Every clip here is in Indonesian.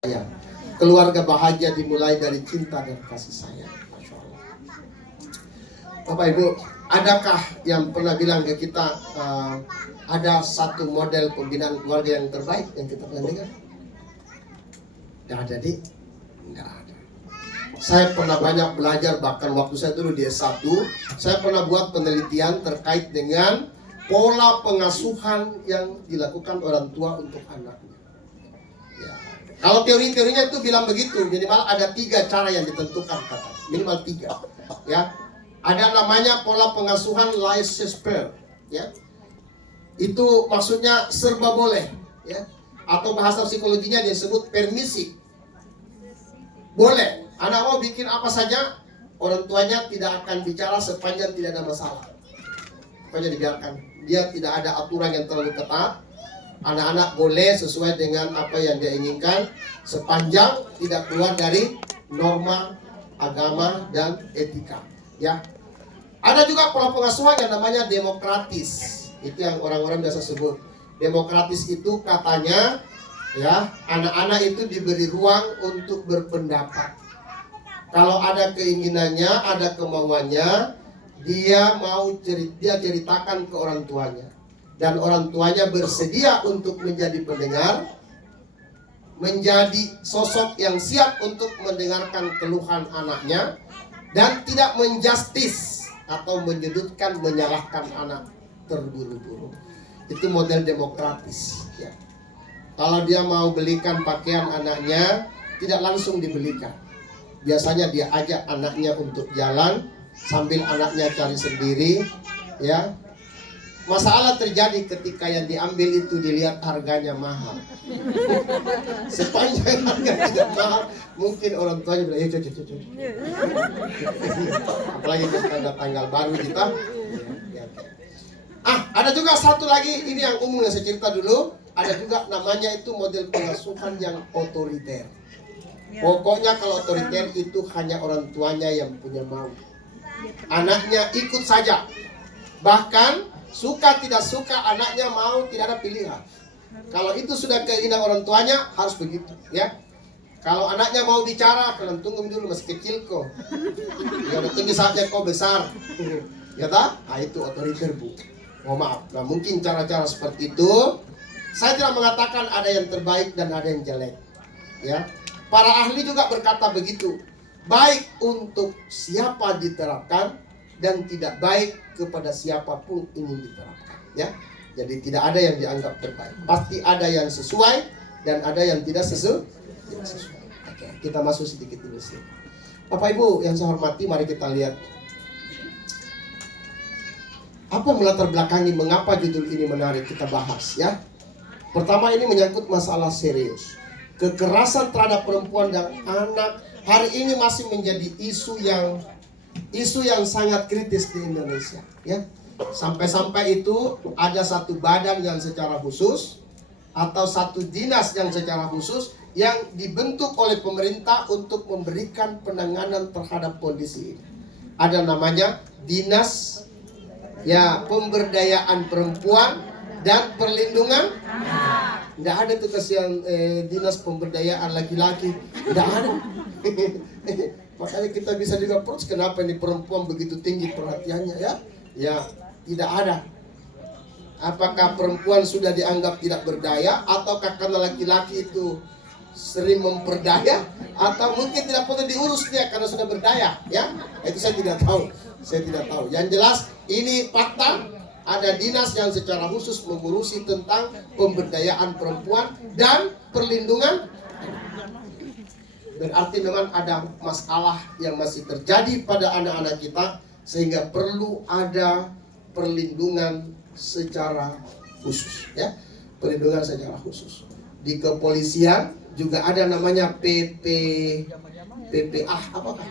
sayang. Keluarga bahagia dimulai dari cinta dan kasih sayang. Masya Allah. Bapak Ibu, adakah yang pernah bilang ke kita ada satu model pembinaan keluarga yang terbaik yang kita pernah dengar? Tidak ada, Dik. Tidak ada. Saya pernah banyak belajar, bahkan waktu saya dulu di S1, saya pernah buat penelitian terkait dengan pola pengasuhan yang dilakukan orang tua untuk anaknya. Ya. Kalau teori-teorinya itu bilang begitu, minimal ada 3 cara yang ditentukan, kata. Minimal 3. Ya. Ada namanya pola pengasuhan laissez-faire, ya. Itu maksudnya serba boleh, ya. Atau bahasa psikologinya disebut permisi. Boleh, anak mau bikin apa saja, orang tuanya tidak akan bicara sepanjang tidak ada masalah. Pokoknya dibiarkan. Dia tidak ada aturan yang terlalu ketat. Anak-anak boleh sesuai dengan apa yang dia inginkan, sepanjang tidak keluar dari norma agama dan etika. Ya, ada juga pola pengasuhan yang namanya demokratis. Itu yang orang-orang biasa sebut. Demokratis itu katanya, ya, anak-anak itu diberi ruang untuk berpendapat. Kalau ada keinginannya, ada kemauannya, dia ceritakan ke orang tuanya. Dan orang tuanya bersedia untuk menjadi pendengar, menjadi sosok yang siap untuk mendengarkan keluhan anaknya, dan tidak menjustis atau menyudutkan, menyalahkan anak terburu-buru. Itu model demokratis, ya. Kalau dia mau belikan pakaian anaknya, tidak langsung dibelikan. Biasanya dia ajak anaknya untuk jalan, sambil anaknya cari sendiri, ya. Masalah terjadi ketika yang diambil itu dilihat harganya mahal. Sepanjang harga tidak mahal, mungkin orang tuanya bilang, coba. Apalagi ada tanggal baru kita. Ya. Ada juga satu lagi, ini yang umum yang saya cerita dulu. Ada juga namanya itu model pengasuhan yang otoriter. Pokoknya kalau otoriter itu hanya orang tuanya yang punya mau. Anaknya ikut saja. Bahkan suka tidak suka anaknya mau, tidak ada pilihan. Kalau itu sudah keinginan orang tuanya, harus begitu, ya. Kalau anaknya mau bicara, kalian tunggu dulu, masih kecil kok. Ya udah tunggu saatnya kau besar. Ya tak? Itu otoriter, Bu. Mohon maaf. Nah, mungkin cara-cara seperti itu. Saya tidak mengatakan ada yang terbaik dan ada yang jelek, ya. Para ahli juga berkata begitu. Baik untuk siapa diterapkan dan tidak baik kepada siapapun ingin diterapkan, ya. Jadi tidak ada yang dianggap terbaik. Pasti ada yang sesuai dan ada yang tidak sesuai. Oke, kita masuk sedikit dulu sih. Bapak Ibu yang saya hormati, mari kita lihat apa melatar belakangi mengapa judul ini menarik kita bahas, ya. Pertama, ini menyangkut masalah serius. Kekerasan terhadap perempuan dan anak hari ini masih menjadi isu yang sangat kritis di Indonesia, ya. Sampai-sampai itu ada satu badan yang secara khusus atau satu dinas yang secara khusus yang dibentuk oleh pemerintah untuk memberikan penanganan terhadap kondisi ini. Ada namanya Dinas, ya, Pemberdayaan Perempuan dan Perlindungan. Nggak ada tuh kasihan Dinas Pemberdayaan Laki-laki, nggak ada. Makanya kita bisa juga protes kenapa ini perempuan begitu tinggi perhatiannya, ya. Ya, tidak ada. Apakah perempuan sudah dianggap tidak berdaya, ataukah karena laki-laki itu sering memperdaya, atau mungkin tidak perlu diurus dia karena sudah berdaya, ya. Itu saya tidak tahu. Yang jelas ini fakta. Ada dinas yang secara khusus mengurusi tentang pemberdayaan perempuan dan perlindungan. Berarti memang ada masalah yang masih terjadi pada anak-anak kita, sehingga perlu ada perlindungan secara khusus, ya. Perlindungan secara khusus. Di kepolisian juga ada namanya PPA, apakah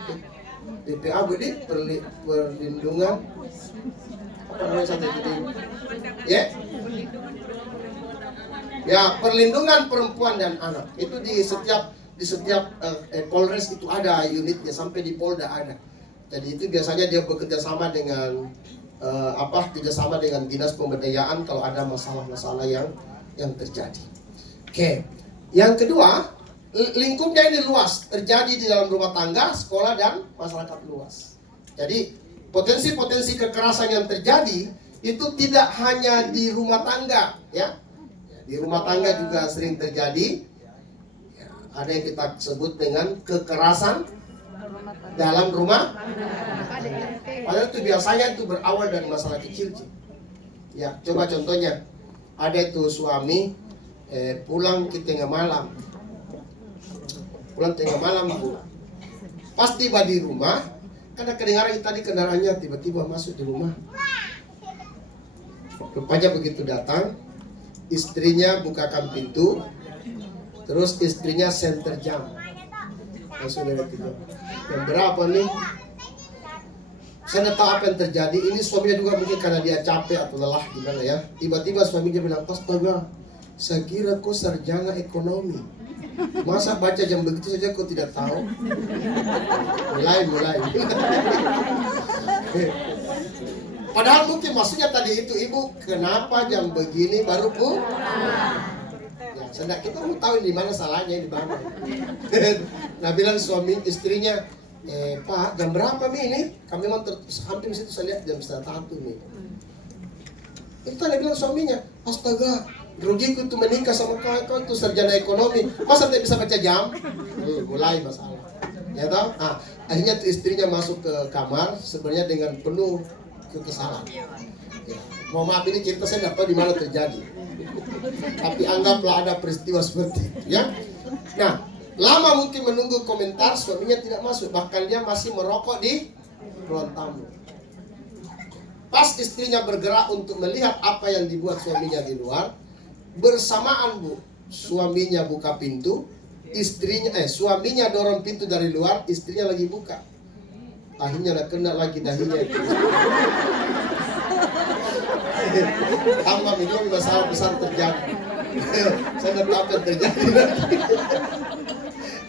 PPA berarti perlindungan perlindungan perempuan dan anak. Itu di setiap Polres itu ada unitnya, sampai di Polda ada. Jadi itu biasanya dia bekerja sama dengan kerjasama dengan Dinas Pemberdayaan kalau ada masalah-masalah yang terjadi. Oke. Yang kedua, lingkupnya ini luas, terjadi di dalam rumah tangga, sekolah, dan masyarakat luas. Jadi potensi-potensi kekerasan yang terjadi itu tidak hanya di rumah tangga, ya. Di rumah tangga juga sering terjadi. Ada yang kita sebut dengan kekerasan dalam rumah. Padahal itu biasanya itu berawal dari masalah kecil. Ya, coba contohnya, ada itu suami pulang ke tengah malam. Pulang tengah malam, Bu. Pas tiba di rumah, karena kedengaran tadi kendaraannya tiba-tiba masuk di rumah. Rupanya begitu datang, istrinya bukakan pintu, terus istrinya senter jam. Langsung dari jam. Yang berapa nih? Saya tidak tahu apa yang terjadi. Ini suaminya juga mungkin karena dia capek atau lelah gimana ya. Tiba-tiba suaminya bilang, astaga, saya kira kau sarjana ekonomi. Masa baca jam begitu saja kau tidak tahu? Mulai. Padahal mungkin maksudnya tadi itu, ibu kenapa jam begini baru pu? Ya, sedang kita mau tahu di mana salahnya, di mana. Nah, bilang suami istrinya, Pak, jam berapa nih ini? Kami memang hampir di situ saya lihat jam 1:30 nih. Itu tadi bilang suaminya, astaga, rugiku itu menikah sama kau itu sarjana ekonomi, masa tidak bisa baca jam? Mulai masalah. Ya tahu? Nah, akhirnya tuh istrinya masuk ke kamar sebenarnya dengan penuh kekesalan. Ya. Mau maaf, ini cerita saya tidak tahu di mana terjadi. Tapi anggaplah ada peristiwa seperti itu, ya. Nah, lama mungkin menunggu komentar, suaminya tidak masuk, bahkan dia masih merokok di ruang tamu. Pas istrinya bergerak untuk melihat apa yang dibuat suaminya di luar, bersamaan, Bu, suaminya buka pintu, suaminya dorong pintu dari luar, istrinya lagi buka. Akhirnya nak kena lagi dahinya itu. Tambah minum masalah besar terjadi. Saya tidak tahu apa yang terjadi.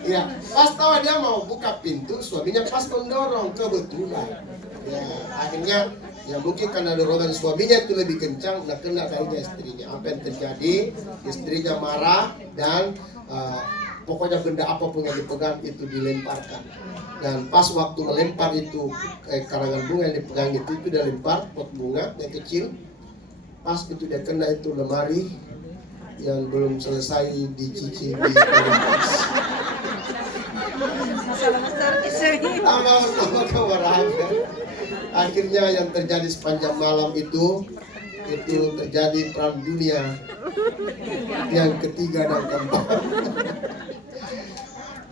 Ya, pas tahu dia mau buka pintu, suaminya pas mendorong kebetulan. Ya, akhirnya ya mungkin karena dorongan suaminya itu lebih kencang, nak kena dahinya istrinya. Apa yang terjadi? Istrinya marah dan pokoknya benda apapun yang dipegang itu dilemparkan. Dan pas waktu melempar itu karangan bunga yang dipegang itu dia lempar pot bunga yang kecil. Pas itu dia kena itu lemari yang belum selesai dicuci di Tambah kemarahan. Akhirnya yang terjadi sepanjang malam itu terjadi perang dunia yang ketiga dan keempat.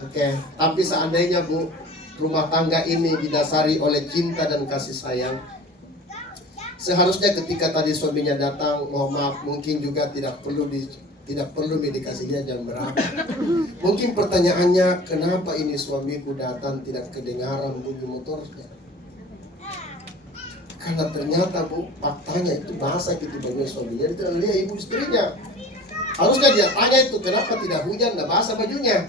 Oke, tapi seandainya, Bu, rumah tangga ini didasari oleh cinta dan kasih sayang, seharusnya ketika tadi suaminya datang, mohon maaf, mungkin juga tidak perlu medikasinya jam berapa. Mungkin pertanyaannya, kenapa ini suamiku datang tidak kedengaran bunyi motornya? Karena ternyata, Bu, faktanya itu bahasa gitu bagi suaminya, dia tidak lihat ibu istrinya. Harusnya dia tanya itu, kenapa tidak hujan, tidak basah bajunya.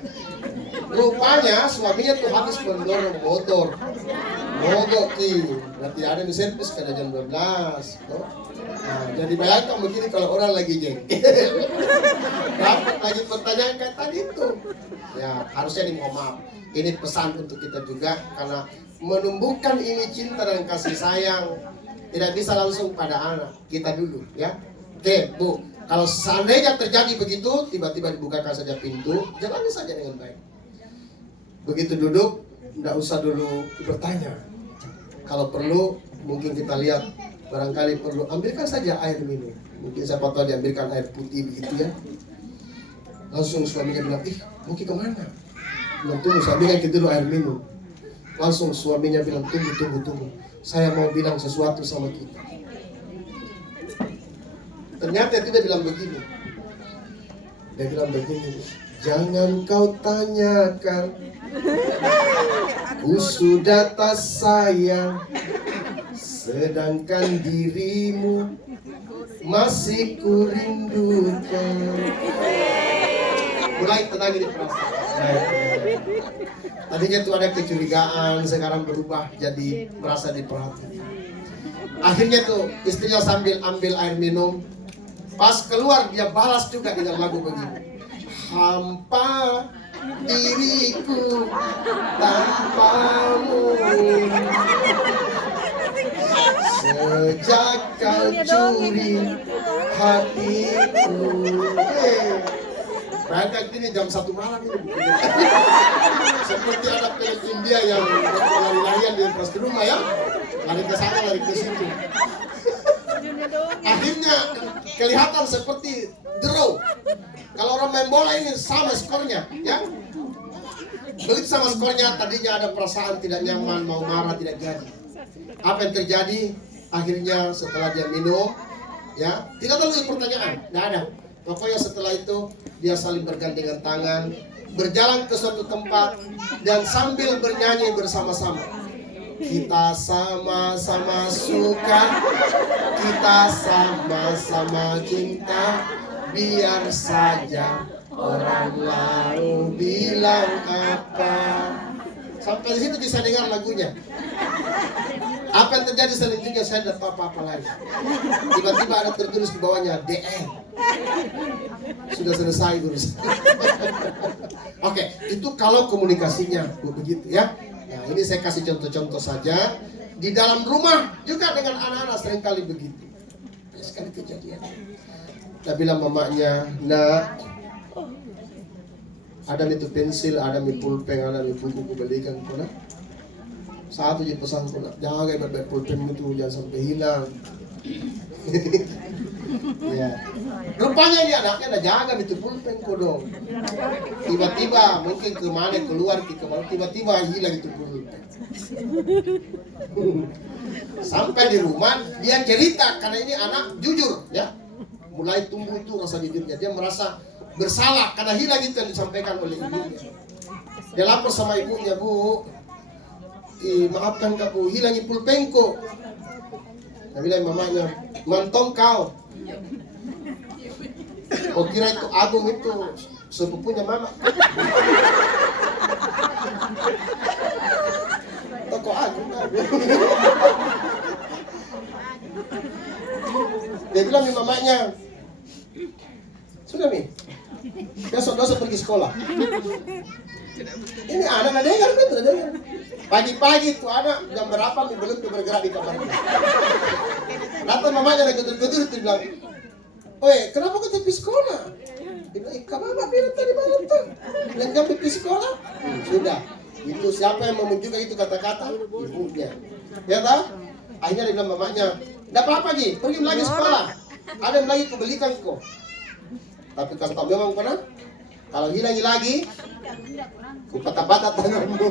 Rupanya suaminya tuh habis mendorong motor. Mogok nih, berarti ada di servis karena jam 12. Nah, jadi bayangkan begini kalau orang lagi jengkel. Dapat lagi pertanyaan kayak tadi itu. Ya, harusnya mohon maaf. Ini pesan untuk kita juga, karena menumbuhkan ini cinta dan kasih sayang tidak bisa langsung pada anak kita dulu, ya. Oke, Bu, kalau seandainya terjadi begitu, tiba-tiba dibukakan saja pintu, jalani saja dengan baik. Begitu duduk, tidak usah dulu bertanya. Kalau perlu, mungkin kita lihat, barangkali perlu, ambilkan saja air minum. Mungkin siapa tahu diambilkan air putih begitu, ya. Langsung suaminya bilang, mungkin kemana? Bilang, tunggu, saya ambilkan kita dulu air minum. Langsung suaminya bilang, tunggu. Saya mau bilang sesuatu sama kita. Ternyata dia bilang begini. Dia bilang begini, jangan kau tanyakan, ku sudah tak sayang, sedangkan dirimu masih ku rindukan. Mulai tenang ini perasaan. Tadinya tuh ada kecurigaan, sekarang berubah jadi merasa diperhatikan. Akhirnya tuh istrinya sambil ambil air minum, pas keluar dia balas juga dengan lagu begini. Hampa diriku tanpamu. Sejak kau curi hatiku. Bayangkan gini jam 1 malam ini. Seperti anak film India yang lari-larian di pas rumah ya. Lari ke sana, lari ke situ. Akhirnya kelihatan seperti draw. Kalau orang main bola ini sama skornya, ya. Begitu sama skornya, tadinya ada perasaan tidak nyaman, mau marah tidak jadi. Apa yang terjadi? Akhirnya setelah dia minum, ya, tidak tahu pertanyaan, tidak ada. Pokoknya setelah itu dia saling bergandengan tangan, berjalan ke suatu tempat dan sambil bernyanyi bersama-sama. Kita sama-sama suka, kita sama-sama cinta, biar saja orang lain bilang apa. Sampai di situ bisa dengar lagunya. Apa yang terjadi selanjutnya saya tidak tahu apa-apa lagi. Tiba-tiba ada tertulis di bawahnya DN. Sudah selesai urusan. Oke, itu kalau komunikasinya begitu ya. Nah, ini saya kasih contoh-contoh saja. Di dalam rumah juga dengan anak-anak seringkali begitu. Sekali kejadian. Dia bilang mamanya, nak, ada itu pensil, ada itu pulpen, ada itu buku belikan kau nak. Satu je pesan kau nak, jaga baik-baik pulpen itu jangan sampai hilang. Ya. Rupanya dia anaknya dah jaga itu pulpen kau dong. Tiba-tiba mungkin kemana keluar tiba-tiba hilang itu pulpen. Sampai di rumah dia cerita karena ini anak jujur ya. Mulai tumbuh itu rasa jujurnya, dia merasa bersalah karena hilang itu yang disampaikan oleh ibunya. Dia lapor sama ibunya, Bu, maafkan kak Bu, hilang pulpenku. Dia bilang mamanya, mantong kau. Oh kira itu Agung itu sepupunya mama. Toko Agung. Dia bilang ke mamanya, sudah Mi, besok pergi sekolah. Ini anak ada dengar kan? Tidak dengar. Pagi-pagi tuh anak jam berapa Mi belum bergerak di kamarnya. Datang mamanya lagi gedur-gedur itu bilang, oi kenapa kau pergi sekolah? Dia bilang, mama bilang tadi malam tuh, yang kau pergi sekolah. Sudah, itu siapa yang memunculkan itu kata-kata? Ibunya. Ya tahu? Akhirnya dia bilang mamanya, tidak apa-apa Ji, pergi lagi sekolah. Ada yang lagi kebelikan kok. Tapi kalau memang pernah, kalau hilang lagi, ku patah-patah tanganmu.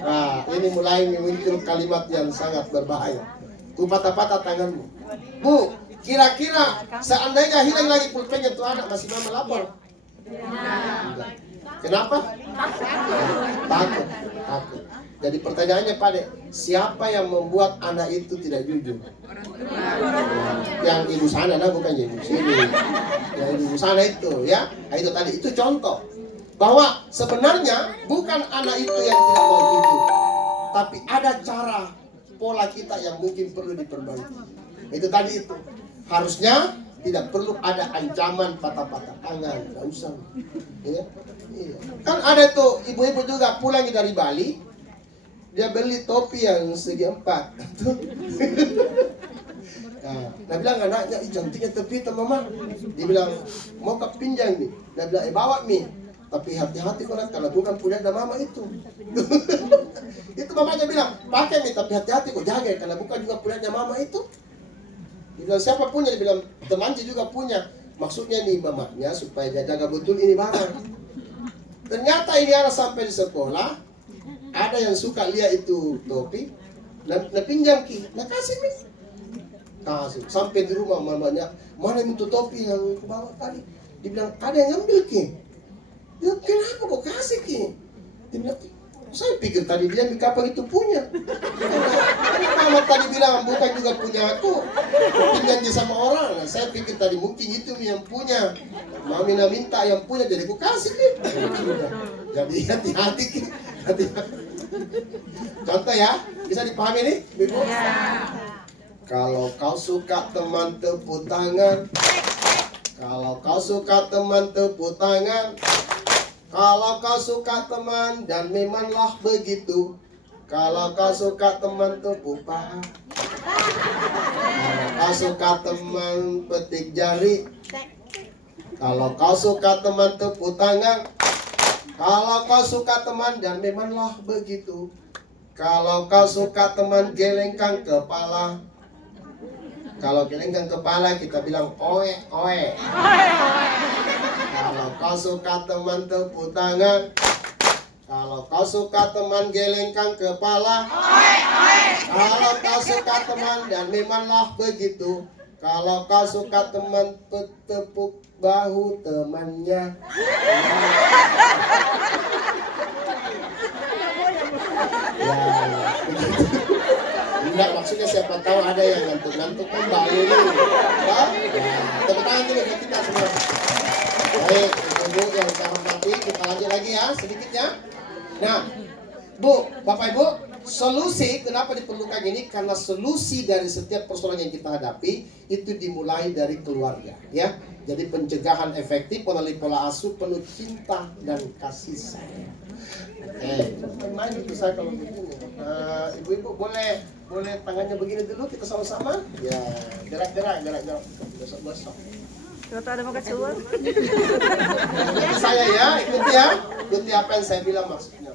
Nah, ini mulai muncul kalimat yang sangat berbahaya. Ku patah-patah tanganmu. Bu, kira-kira seandainya hilang lagi pulpennya tuh anak, masih mama lapor? Kenapa? Takut. Jadi pertanyaannya Pak, siapa yang membuat anak itu tidak jujur? Yang ibu sana, bukan ibu sini. Yang ibu sana itu, ya. Nah, itu tadi, itu contoh bahwa sebenarnya bukan anak itu yang tidak mau jujur, tapi ada cara pola kita yang mungkin perlu diperbaiki. Itu tadi itu. Harusnya tidak perlu ada ancaman patah-patah tangan, tidak usah. Ya. Iya. Kan ada tuh ibu-ibu juga pulang dari Bali, dia beli topi yang segi 4. Nah, bilang anaknya, cantiknya topi itu mama. Dia bilang, mau kau pinjam nih. Dia bilang, bawa mi. Tapi hati-hati kau karena bukan punya mama itu. Itu mamanya bilang, pakai mi, tapi hati-hati kau jaga karena bukan juga punya mama itu. Dia bilang, siapa punya? Dia bilang, temannya juga punya. Maksudnya nih mamanya supaya dia jaga betul ini barang. Ternyata ini anak sampai di sekolah, ada yang suka lihat itu topi, nah pinjam ki, nah kasih mi. Kasih. Sampai di rumah mamanya, mana itu topi yang aku bawa tadi? Dia bilang, ada yang ngambil ki. Dia bilang, kenapa kok kasih ki? Dia bilang, saya pikir tadi dia kapan itu punya. Karena mama tadi bilang bukan juga punya aku, pinjam dia sama orang. Nah, saya pikir tadi mungkin itu yang punya. Mami minta yang punya, jadi aku kasih ki. Jadi hati-hati ki. Hati-hati. Contoh ya, bisa dipahami nih, Ibu? Kalau kau suka teman tepuk tangan, kalau kau suka teman tepuk tangan, Kalau kau suka teman dan memanglah begitu. Kalau kau suka teman tepuk paha. Kalau kau suka teman petik jari. Kalau kau suka teman tepuk tangan. Kalau kau suka teman dan memanglah begitu. Kalau kau suka teman gelengkan kepala. Kalau gelengkan kepala kita bilang oe oe. Kalau kau suka teman tepuk tangan. Kalau kau suka teman gelengkan kepala. Kalau kau suka teman dan memanglah begitu. Kalau kau suka teman tepuk bahu temannya. Ya, enggak, maksudnya siapa tahu ada yang ngantuk-ngantuk kan bahu ini. Ya, tepuk tangan dulu buat kita semua. Baik, ibu yang saya hormati, kita lanjut lagi ya sedikitnya. Nah, Bu, Bapak Ibu, solusi kenapa diperlukan ini? Karena solusi dari setiap persoalan yang kita hadapi itu dimulai dari keluarga, ya. Jadi pencegahan efektif melalui pola asuh penuh cinta dan kasih sayang. Main itu saya kalau begini. Ibu-ibu boleh tangannya begini dulu, kita sama-sama. Ya, gerak-gerak. Gosok-gosok. Kalau ada makan suar. Ikuti saya ya, ikuti apa yang saya bilang maksudnya.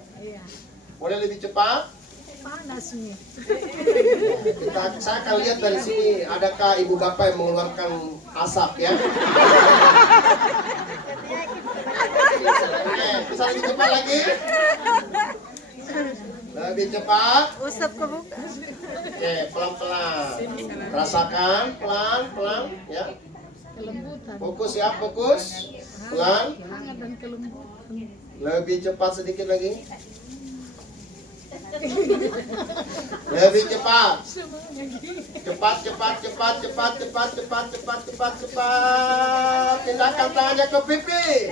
Boleh lebih cepat? Panas nih. Saya akan lihat dari sini, adakah ibu bapak yang mengeluarkan asap ya? Oke, bisa lebih cepat lagi? Lebih cepat? Usap ke muka. Oke, pelan-pelan. Rasakan, pelan-pelan ya. Fokus ya, fokus. Pelan. Lebih cepat sedikit lagi. Lebih cepat. Cepat. Tindakan tangannya ke pipi.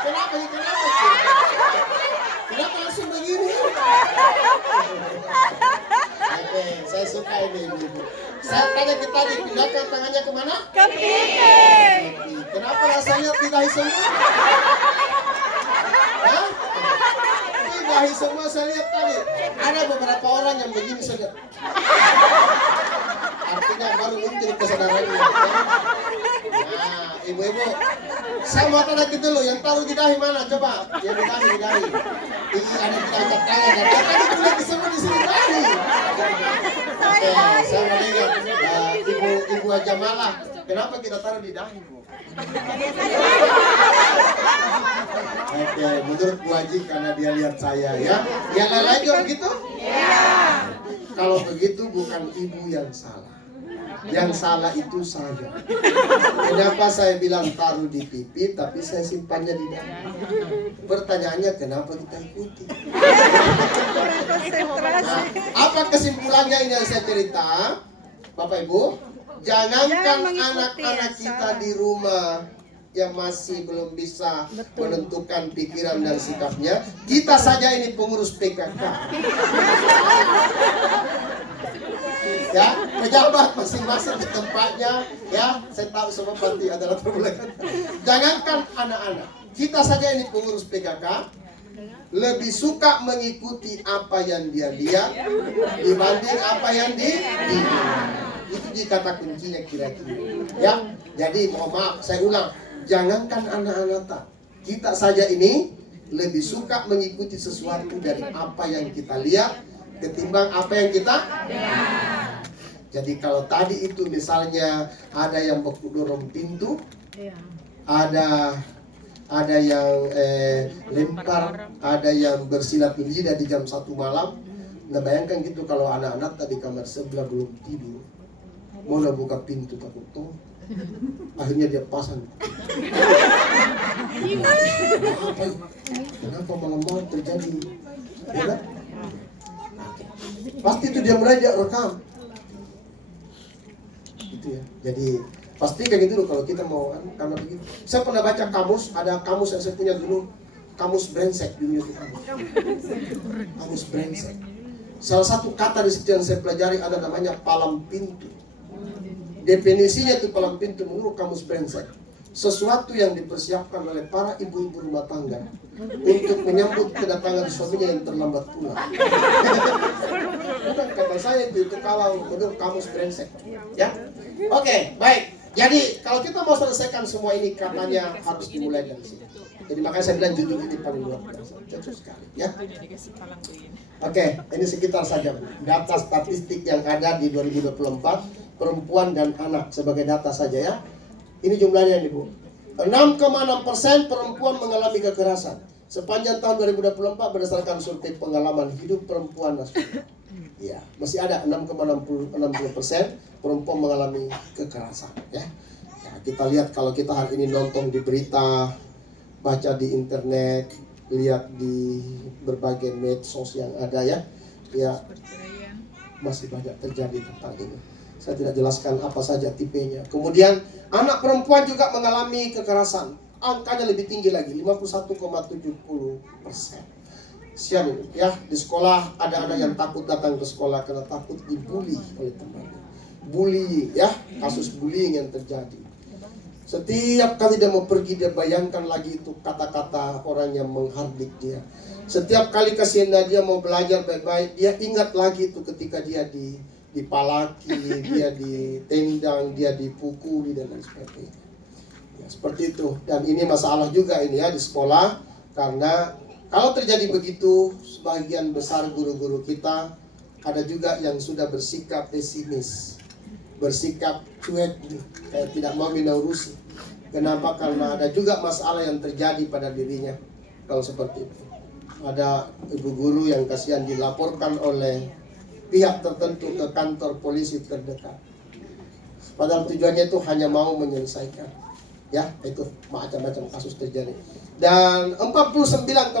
Kenapa? Kenapa langsung begini? Oke, saya suka ini ibu. Saya tanya kita tadi, pindahkan tangannya kemana? Ke pipi. Kenapa rasanya tidak semua? Hah? Tidak semua saya lihat tadi. Ada beberapa orang yang begini saja. Artinya baru muncul kesadarannya. Nah, ibu-ibu, saya mau tanya gitu loh, yang taruh di dahi mana? Coba, yang di dahi. Ini ada kita angkat tangan, dan tadi kulihat semua di sini dahi. Oke, saya mau lihat ibu aja malah. Kenapa kita taruh di dahi, Bu? Oke, menurut Bu Haji karena dia lihat saya ya. Yang lain juga begitu? Iya. Kalau begitu bukan ibu yang salah. Yang salah itu saya. Kenapa saya bilang taruh di pipi tapi saya simpannya di dahi? Pertanyaannya kenapa kita ikuti? Nah, apa kesimpulannya ini yang saya cerita? Bapak Ibu, jangankan anak-anak kita di rumah yang masih belum bisa menentukan pikiran dan sikapnya, kita saja ini pengurus PKK. Ya, pejabat masing-masing di tempatnya, ya, saya tahu semua pasti adalah terbelakang. Jangankan anak-anak, kita saja ini pengurus PKK lebih suka mengikuti apa yang dia lihat dibanding apa yang itu di kata kuncinya kira-kira. Ya, jadi mohon maaf, saya ulang, jangankan anak-anak, kita saja ini lebih suka mengikuti sesuatu dari apa yang kita lihat ketimbang apa yang kita. Jadi kalau tadi itu misalnya ada yang dorong pintu, ada yang lempar, ada yang bersilat lidah di jam 1 malam. Nah bayangkan gitu kalau anak-anak tadi kamar sebelah belum tidur, mau buka pintu takut tuh, akhirnya dia pasang. Kenapa malam-malam terjadi? Ya, pasti itu dia mulai dia rekam. Gitu ya. Jadi pasti kayak gitu loh kalau kita mau karena begitu. Saya pernah baca kamus, ada kamus yang saya punya dulu, kamus brengsek dulu itu kamus brengsek. Salah satu kata di situ yang saya pelajari ada namanya palang pintu. Definisinya itu palang pintu menurut Kamus Brengsek, sesuatu yang dipersiapkan oleh para ibu-ibu rumah tangga untuk menyambut kedatangan suaminya yang terlambat pulang. Bukan kata saya itu kalau menurut Kamus Brengsek. Ya, oke, baik. Jadi kalau kita mau selesaikan semua ini katanya harus dimulai dari sini. Jadi makanya saya bilang judul ini paling luar biasa, cocok sekali. Ya. Oke, ini sekitar saja data statistik yang ada di 2024 perempuan dan anak sebagai data saja ya. Ini jumlahnya nih Bu. 6,6% perempuan mengalami kekerasan sepanjang tahun 2024 berdasarkan survei pengalaman hidup perempuan nasional. Ya, masih ada 6,60% perempuan mengalami kekerasan ya. Ya, kita lihat kalau kita hari ini nonton di berita, baca di internet, lihat di berbagai medsos yang ada ya. Ya, masih banyak terjadi tentang ini. Saya tidak jelaskan apa saja tipenya. Kemudian anak perempuan juga mengalami kekerasan. Angkanya lebih tinggi lagi, 51,70%. Sian ini ya, di sekolah ada anak yang takut datang ke sekolah karena takut dibully oleh temannya. Bullying ya, kasus bullying yang terjadi. Setiap kali dia mau pergi, dia bayangkan lagi itu kata-kata orang yang menghardik dia. Setiap kali kasihan dia mau belajar baik-baik, dia ingat lagi itu ketika dia dipalaki, dia ditendang, dia dipukuli dan lain sebagainya. Ya, seperti itu. Dan ini masalah juga ini ya di sekolah, karena kalau terjadi begitu, sebagian besar guru-guru kita ada juga yang sudah bersikap pesimis, bersikap cuek, tidak mau menaurusi. Kenapa? Karena ada juga masalah yang terjadi pada dirinya kalau seperti itu. Ada ibu guru yang kasihan dilaporkan oleh pihak tertentu ke kantor polisi terdekat. Padahal tujuannya itu hanya mau menyelesaikan. Ya, itu macam-macam kasus terjadi. Dan 49,83%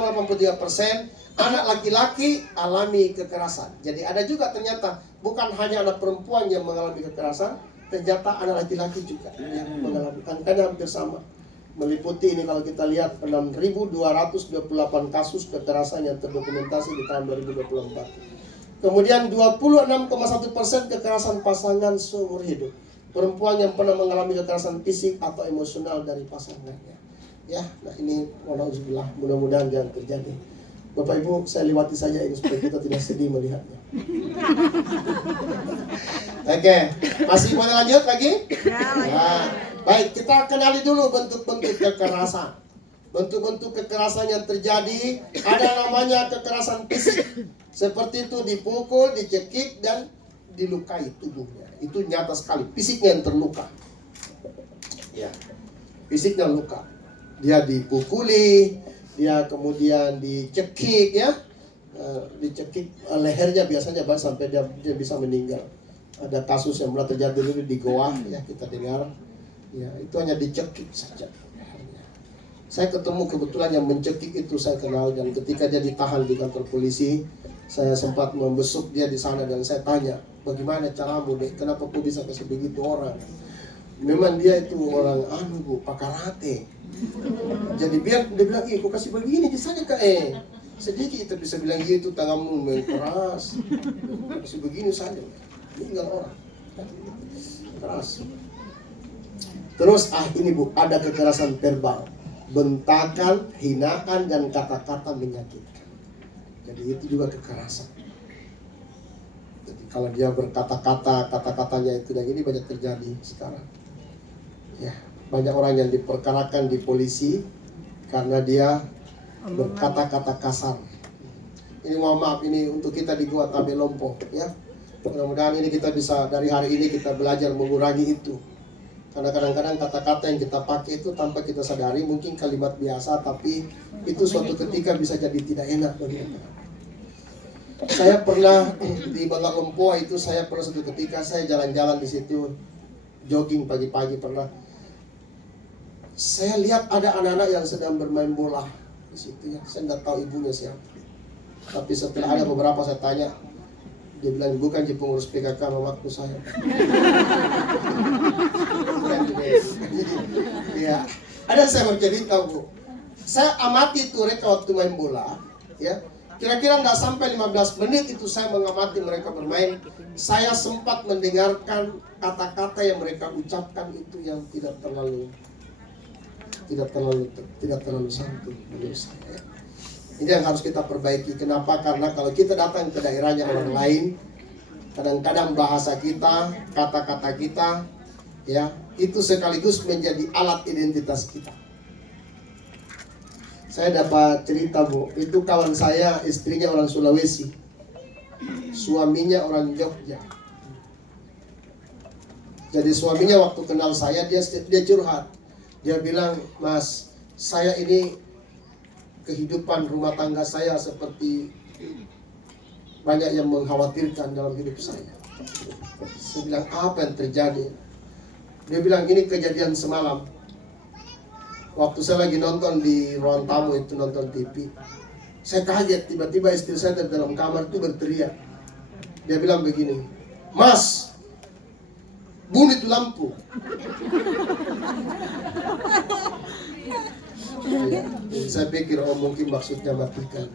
anak laki-laki alami kekerasan. Jadi ada juga ternyata bukan hanya anak perempuan yang mengalami kekerasan, ternyata anak laki-laki juga yang mengalami. Angkanya hampir sama. Meliputi ini kalau kita lihat 6.228 kasus kekerasan yang terdokumentasi di tahun 2024. Kemudian 26,1% kekerasan pasangan seumur hidup. Perempuan yang pernah mengalami kekerasan fisik atau emosional dari pasangannya. Ya, nah ini walauzubillah, mudah-mudahan jangan terjadi. Bapak Ibu, saya lewati saja ini supaya kita tidak sedih melihatnya. Oke, masih mau lanjut lagi? Nah, baik, kita kenali dulu bentuk-bentuk kekerasan. Bentuk-bentuk kekerasan yang terjadi, ada namanya kekerasan fisik. Seperti itu dipukul, dicekik, dan dilukai tubuhnya. Itu nyata sekali, fisiknya yang terluka. Ya, fisiknya luka. Dia dipukuli, dia kemudian dicekik ya, dicekik lehernya biasanya sampai dia bisa meninggal. Ada kasus yang pernah terjadi dulu di Goa ya, kita dengar. Ya, itu hanya dicekik saja. Saya ketemu kebetulan yang mencekik itu saya kenal, dan ketika dia ditahan di kantor polisi, saya sempat membesuk dia di sana dan saya tanya, bagaimana caramu dek, kenapa kau bisa kasih begitu orang? Memang dia itu orang Bu, pakar karate. Jadi biar dia bilang, kau kasih begini saja kak sedikit kita bisa bilang gitu, tanganmu main keras, kasih begini saja, tinggal orang keras. Terus ini Bu, ada kekerasan verbal, bentakan, hinaan, dan kata-kata menyakitkan. Jadi itu juga kekerasan. Jadi kalau dia berkata-kata, kata-katanya itu dan ini banyak terjadi sekarang. Ya, banyak orang yang diperkarakan di polisi karena dia berkata-kata kasar. Ini mohon maaf, ini untuk kita di Gua Tabe Lompo ya. Mudah-mudahan ini kita bisa dari hari ini kita belajar mengurangi itu. Karena kadang-kadang kata-kata yang kita pakai itu tanpa kita sadari mungkin kalimat biasa, tapi itu suatu ketika bisa jadi tidak enak bagi kita. Saya pernah di Bangka Lompoa itu, saya pernah suatu ketika saya jalan-jalan di situ, jogging pagi-pagi pernah. Saya lihat ada anak-anak yang sedang bermain bola di situ ya. Saya tidak tahu ibunya siapa. Tapi setelah ada beberapa saya tanya, dia bilang bukan pengurus PKK, mamaku saya. Ya, ada saya bercerita Bu. Saya amati tuh mereka waktu main bola, ya. Kira-kira nggak sampai 15 menit itu saya mengamati mereka bermain. Saya sempat mendengarkan kata-kata yang mereka ucapkan itu yang tidak terlalu santun menurut saya. Ini yang harus kita perbaiki. Kenapa? Karena kalau kita datang ke daerahnya orang lain, kadang-kadang bahasa kita, kata-kata kita, ya itu sekaligus menjadi alat identitas kita. Saya dapat cerita, Bu, itu kawan saya, istrinya orang Sulawesi, suaminya orang Jogja. Jadi suaminya waktu kenal saya, dia curhat. Dia bilang, Mas, saya ini kehidupan rumah tangga saya seperti banyak yang mengkhawatirkan dalam hidup saya. Saya bilang, apa yang terjadi? Dia bilang, ini kejadian semalam. Waktu saya lagi nonton di ruang tamu itu, nonton TV, saya kaget, tiba-tiba istri saya dari dalam kamar itu berteriak. Dia bilang begini, Mas, bunyi itu lampu. Ya, saya pikir, oh mungkin maksudnya matikan.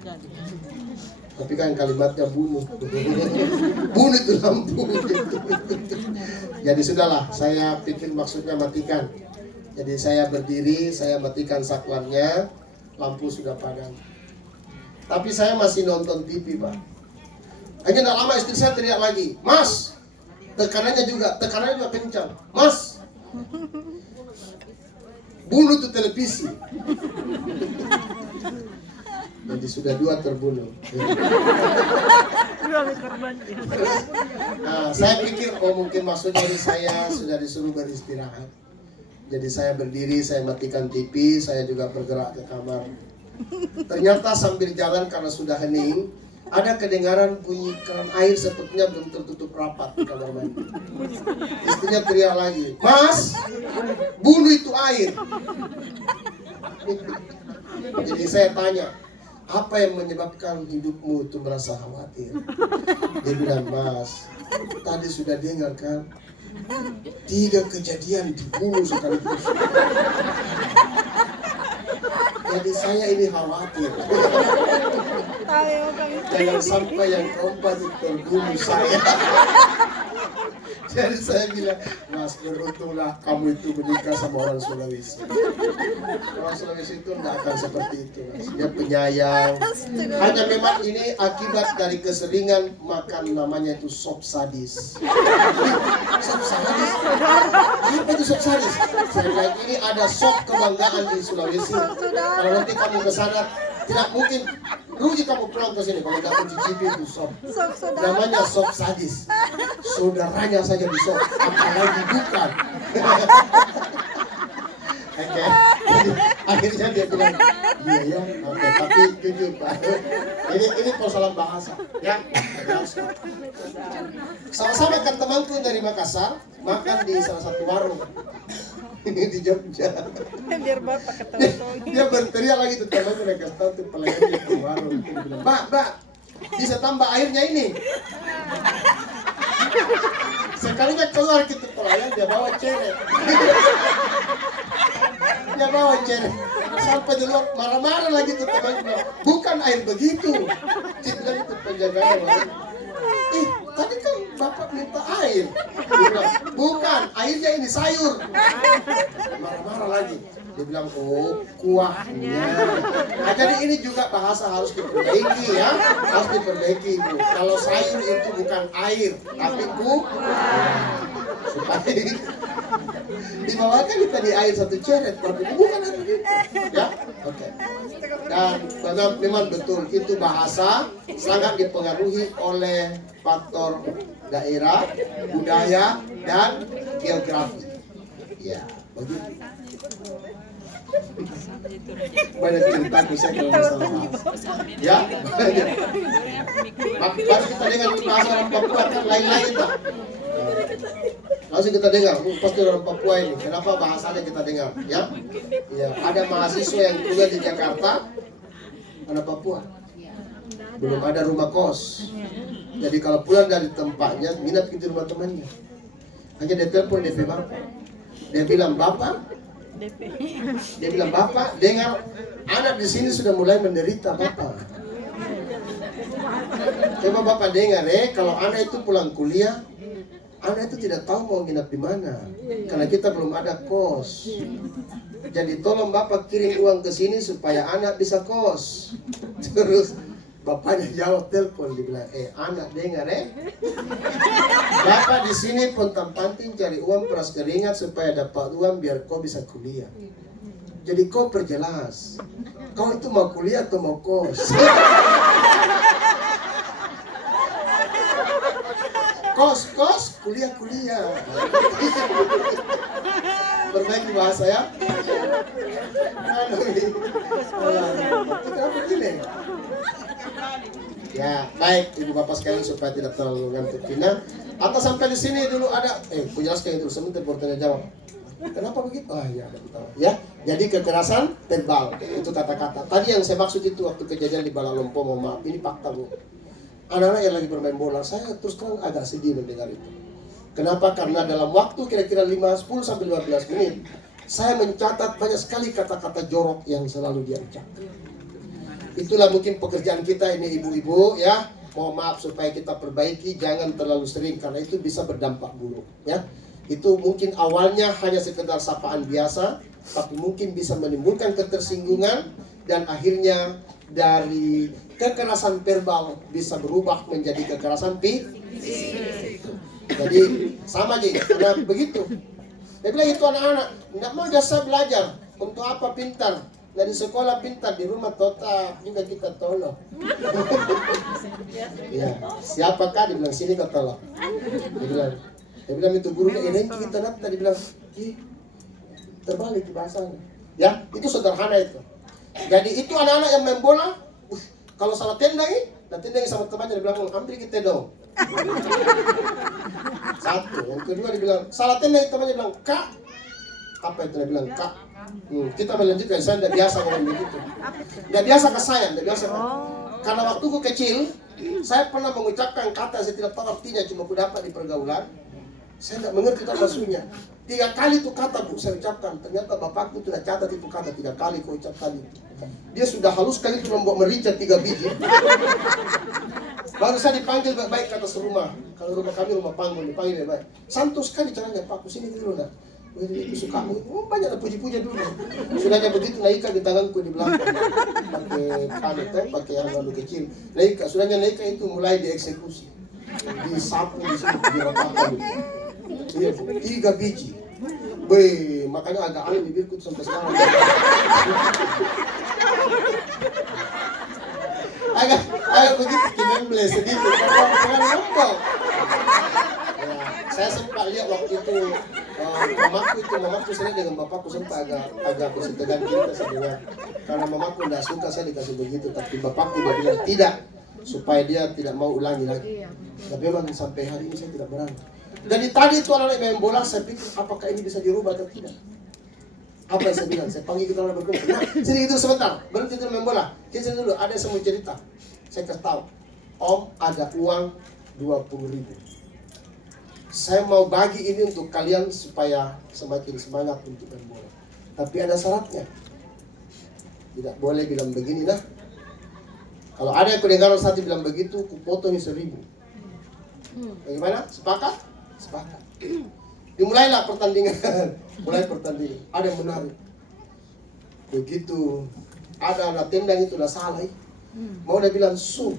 Tapi kan kalimatnya bunuh. Bunuh itu lampu. Jadi sudahlah, saya pikir maksudnya matikan. Jadi saya berdiri, saya matikan saklarnya, lampu sudah padam. Tapi saya masih nonton TV, Pak. Hanya tidak lama istri saya teriak lagi, Mas, tekanannya juga kencang. Mas, bunuh tuh televisi. Jadi sudah 2 terbunuh. Nah, saya pikir, oh mungkin maksudnya saya sudah disuruh beristirahat. Jadi saya berdiri, saya matikan TV, saya juga bergerak ke kamar. Ternyata sambil jalan karena sudah hening, ada kedengaran bunyi keran air sepertinya belum tertutup rapat di kamar mandi. Istrinya teriak lagi, Mas, bunuh itu air. Jadi saya tanya, apa yang menyebabkan hidupmu itu merasa khawatir? Dia bilang, Mas, tadi sudah dengar kan? 3 kejadian dibunuh sekaligus. Jadi saya ini khawatir. Jangan sampai yang keempat itu terbunuh saya. Jadi saya bilang, Mas, beruntunglah kamu itu menikah sama orang Sulawesi. Orang Sulawesi itu tidak akan seperti itu, Mas. Dia penyayang. Hanya memang ini akibat dari keseringan makan, namanya itu sop sadis. Sop sadis? Apa itu sop sadis? Saya bilang, ini ada sop kebanggaan di Sulawesi. Kalau nanti kamu ke sana, tidak mungkin rugi kamu pulang ke sini kalau tidak mencicipi itu sop. Namanya sop sadis. Saudaranya saja di sop, apalagi bukan. Oke. Akhirnya dia bilang, iya ya, oke, tapi jujur Pak, ini persoalan bahasa, ya. Sama-sama kan temanku dari Makassar, makan di salah satu warung di Jogja. Biar bapak ketawa. Dia berteriak lagi tuh temanku mereka tahu tuh pelayannya di warung. Dia bilang, Mbak, bisa tambah airnya ini. Sekalinya keluar gitu pelayan, dia bawa ceret. Dia bawa ceret. Sampai dulu marah-marah lagi tuh temanku. Bukan air begitu. Dia bilang itu penjaganya. Tadi kan bapak minta air. Dia bilang, bukan, airnya ini sayur. Marah-marah lagi. Dia bilang, oh kuahnya. Nah jadi ini juga bahasa harus diperbaiki ya. Harus diperbaiki Bu. Kalau sayur itu bukan air, tapi kuah. Supaya dibawakan kita di air 1 ceret, tapi bukan air begitu. Ya, oke. Dan memang betul itu bahasa sangat dipengaruhi oleh faktor daerah, budaya, dan geografi. Ya, begitu. Banyak cerita saya kalau masalah bahasa. Ya, banyak. Baru kita dengar bahasa orang Papua kan lain-lain tak? Langsung kita dengar, pasti orang Papua ini. Kenapa bahasanya kita dengar? Ya, ya. Ada mahasiswa yang kuliah di Jakarta, anak Papua. Belum ada rumah kos. Jadi kalau pulang dari tempatnya, nginap di rumah temannya. Hanya dia telepon DP Bapak. Dia bilang, Bapak, dengar anak di sini sudah mulai menderita Bapak. Coba Bapak dengar kalau anak itu pulang kuliah, anak itu tidak tahu mau nginap di mana, karena kita belum ada kos. Jadi tolong Bapak kirim uang ke sini supaya anak bisa kos. Terus bapaknya jawab telepon, dibilang, anak dengar Bapak di sini pontang-panting cari uang peras keringat supaya dapat uang biar kau bisa kuliah. Jadi kau perjelas, kau itu mau kuliah atau mau kos? Kos, kuliah. Perbaiki bahasa ya. Kenapa begini? Ya, baik Ibu Bapak sekalian supaya tidak terlalu ngantuk Tina. Atau sampai di sini dulu ada, kujelaskan itu sebentar bertanya jawab. Kenapa begitu? Ya, ada tahu. Ya, jadi kekerasan verbal itu kata-kata. Tadi yang saya maksud itu waktu kejadian di Balalompo, mohon maaf, ini fakta Bu. Anak-anak yang lagi bermain bola, saya terus terang agak sedih mendengar itu. Kenapa? Karena dalam waktu kira-kira 10 sampai 15 menit, saya mencatat banyak sekali kata-kata jorok yang selalu dia ucapkan. Itulah mungkin pekerjaan kita ini ibu-ibu ya. Mohon maaf supaya kita perbaiki, jangan terlalu sering karena itu bisa berdampak buruk ya. Itu mungkin awalnya hanya sekedar sapaan biasa, tapi mungkin bisa menimbulkan ketersinggungan dan akhirnya dari kekerasan verbal bisa berubah menjadi kekerasan fisik. Jadi sama aja, karena begitu. Dia bilang itu anak-anak, tidak mau jasa belajar, untuk apa pintar? Dari sekolah pintar, di rumah tota juga kita tolong. Ya, siapakah? Dia bilang sini kau tolong. Dia bilang itu gurunya ini kita nanti tadi bilang terbalik bahasanya. Ya, itu sederhana itu. Jadi itu anak-anak yang main bola, kalau salah tendangi, nah tendangi sama temannya dia bilang ambil kita dong. Satu, yang kedua dia bilang salah tendangi, temannya bilang kak. Apa itu dia bilang kak? Kita melanjutkan, saya tidak biasa ngomong begitu. Tidak biasa ke saya, tidak biasa. Karena waktu ku kecil, saya pernah mengucapkan kata saya tidak tahu artinya, cuma ku dapat di pergaulan. Saya tidak mengerti apa maksudnya. 3 kali itu kata Bu saya ucapkan. Ternyata bapakku sudah catat itu kata 3 kali ku ucapkan itu. Dia sudah halus sekali itu membuat merica 3 biji. Baru saya dipanggil baik-baik kata serumah. Kalau rumah kami rumah panggung, dipanggil baik-baik. Santai sekali caranya, Pak, sini dulu dah. Itu sukamu, banyak lah puji-puji dulu. Sudahnya begitu naikkan di tanganku di belakang. Pakai panik, pakai yang lalu kecil. Naikkan, sudahnya naikkan itu mulai dieksekusi. Disapu, diratakan. Iya, 3 biji. Makanya agak aneh bibirku sampai sekarang. agak begitu kimemble sedikit. Saya sempat lihat waktu itu mamaku sering dengan bapakku sempat agak bersetegan kita sebenarnya. Karena mamaku tidak suka saya dikasih begitu, tapi bapakku dia bilang tidak, supaya dia tidak mau ulangi lagi. Tapi memang sampai hari ini saya tidak berani. Jadi tadi itu anak-anak main bola, saya pikir apakah ini bisa dirubah atau tidak. Apa yang saya bilang? Saya panggil kita orang berkumpul. Nah, sini itu sebentar, berhenti main bola. Kita dulu, ada yang saya mau cerita. Saya kasih tahu, Om ada uang 20.000. Saya mau bagi ini untuk kalian supaya semakin semangat untuk main bola. Tapi ada syaratnya. Tidak boleh bilang begini nah. Kalau ada yang kedengaran saat bilang begitu, ku potong 1.000. Bagaimana? Sepakat? Sepakat. Dimulailah pertandingan. Mulai pertandingan. Ada yang menarik. Begitu ada anak tendang itu udah salah. Mau dia bilang sung.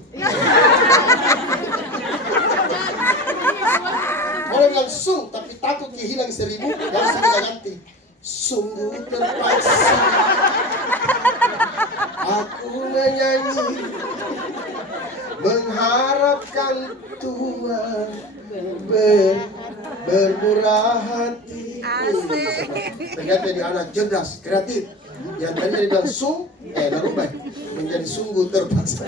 Mau dia bilang sung, tapi takut kehilang 1.000. Langsung kita ganti. Sungguh terpaksa aku menyanyi mengharapkan Tuhan bermurah hati. Ternyata dia anak cerdas, kreatif. Yang tadinya dia bilang sung, berubah menjadi sungguh terpaksa.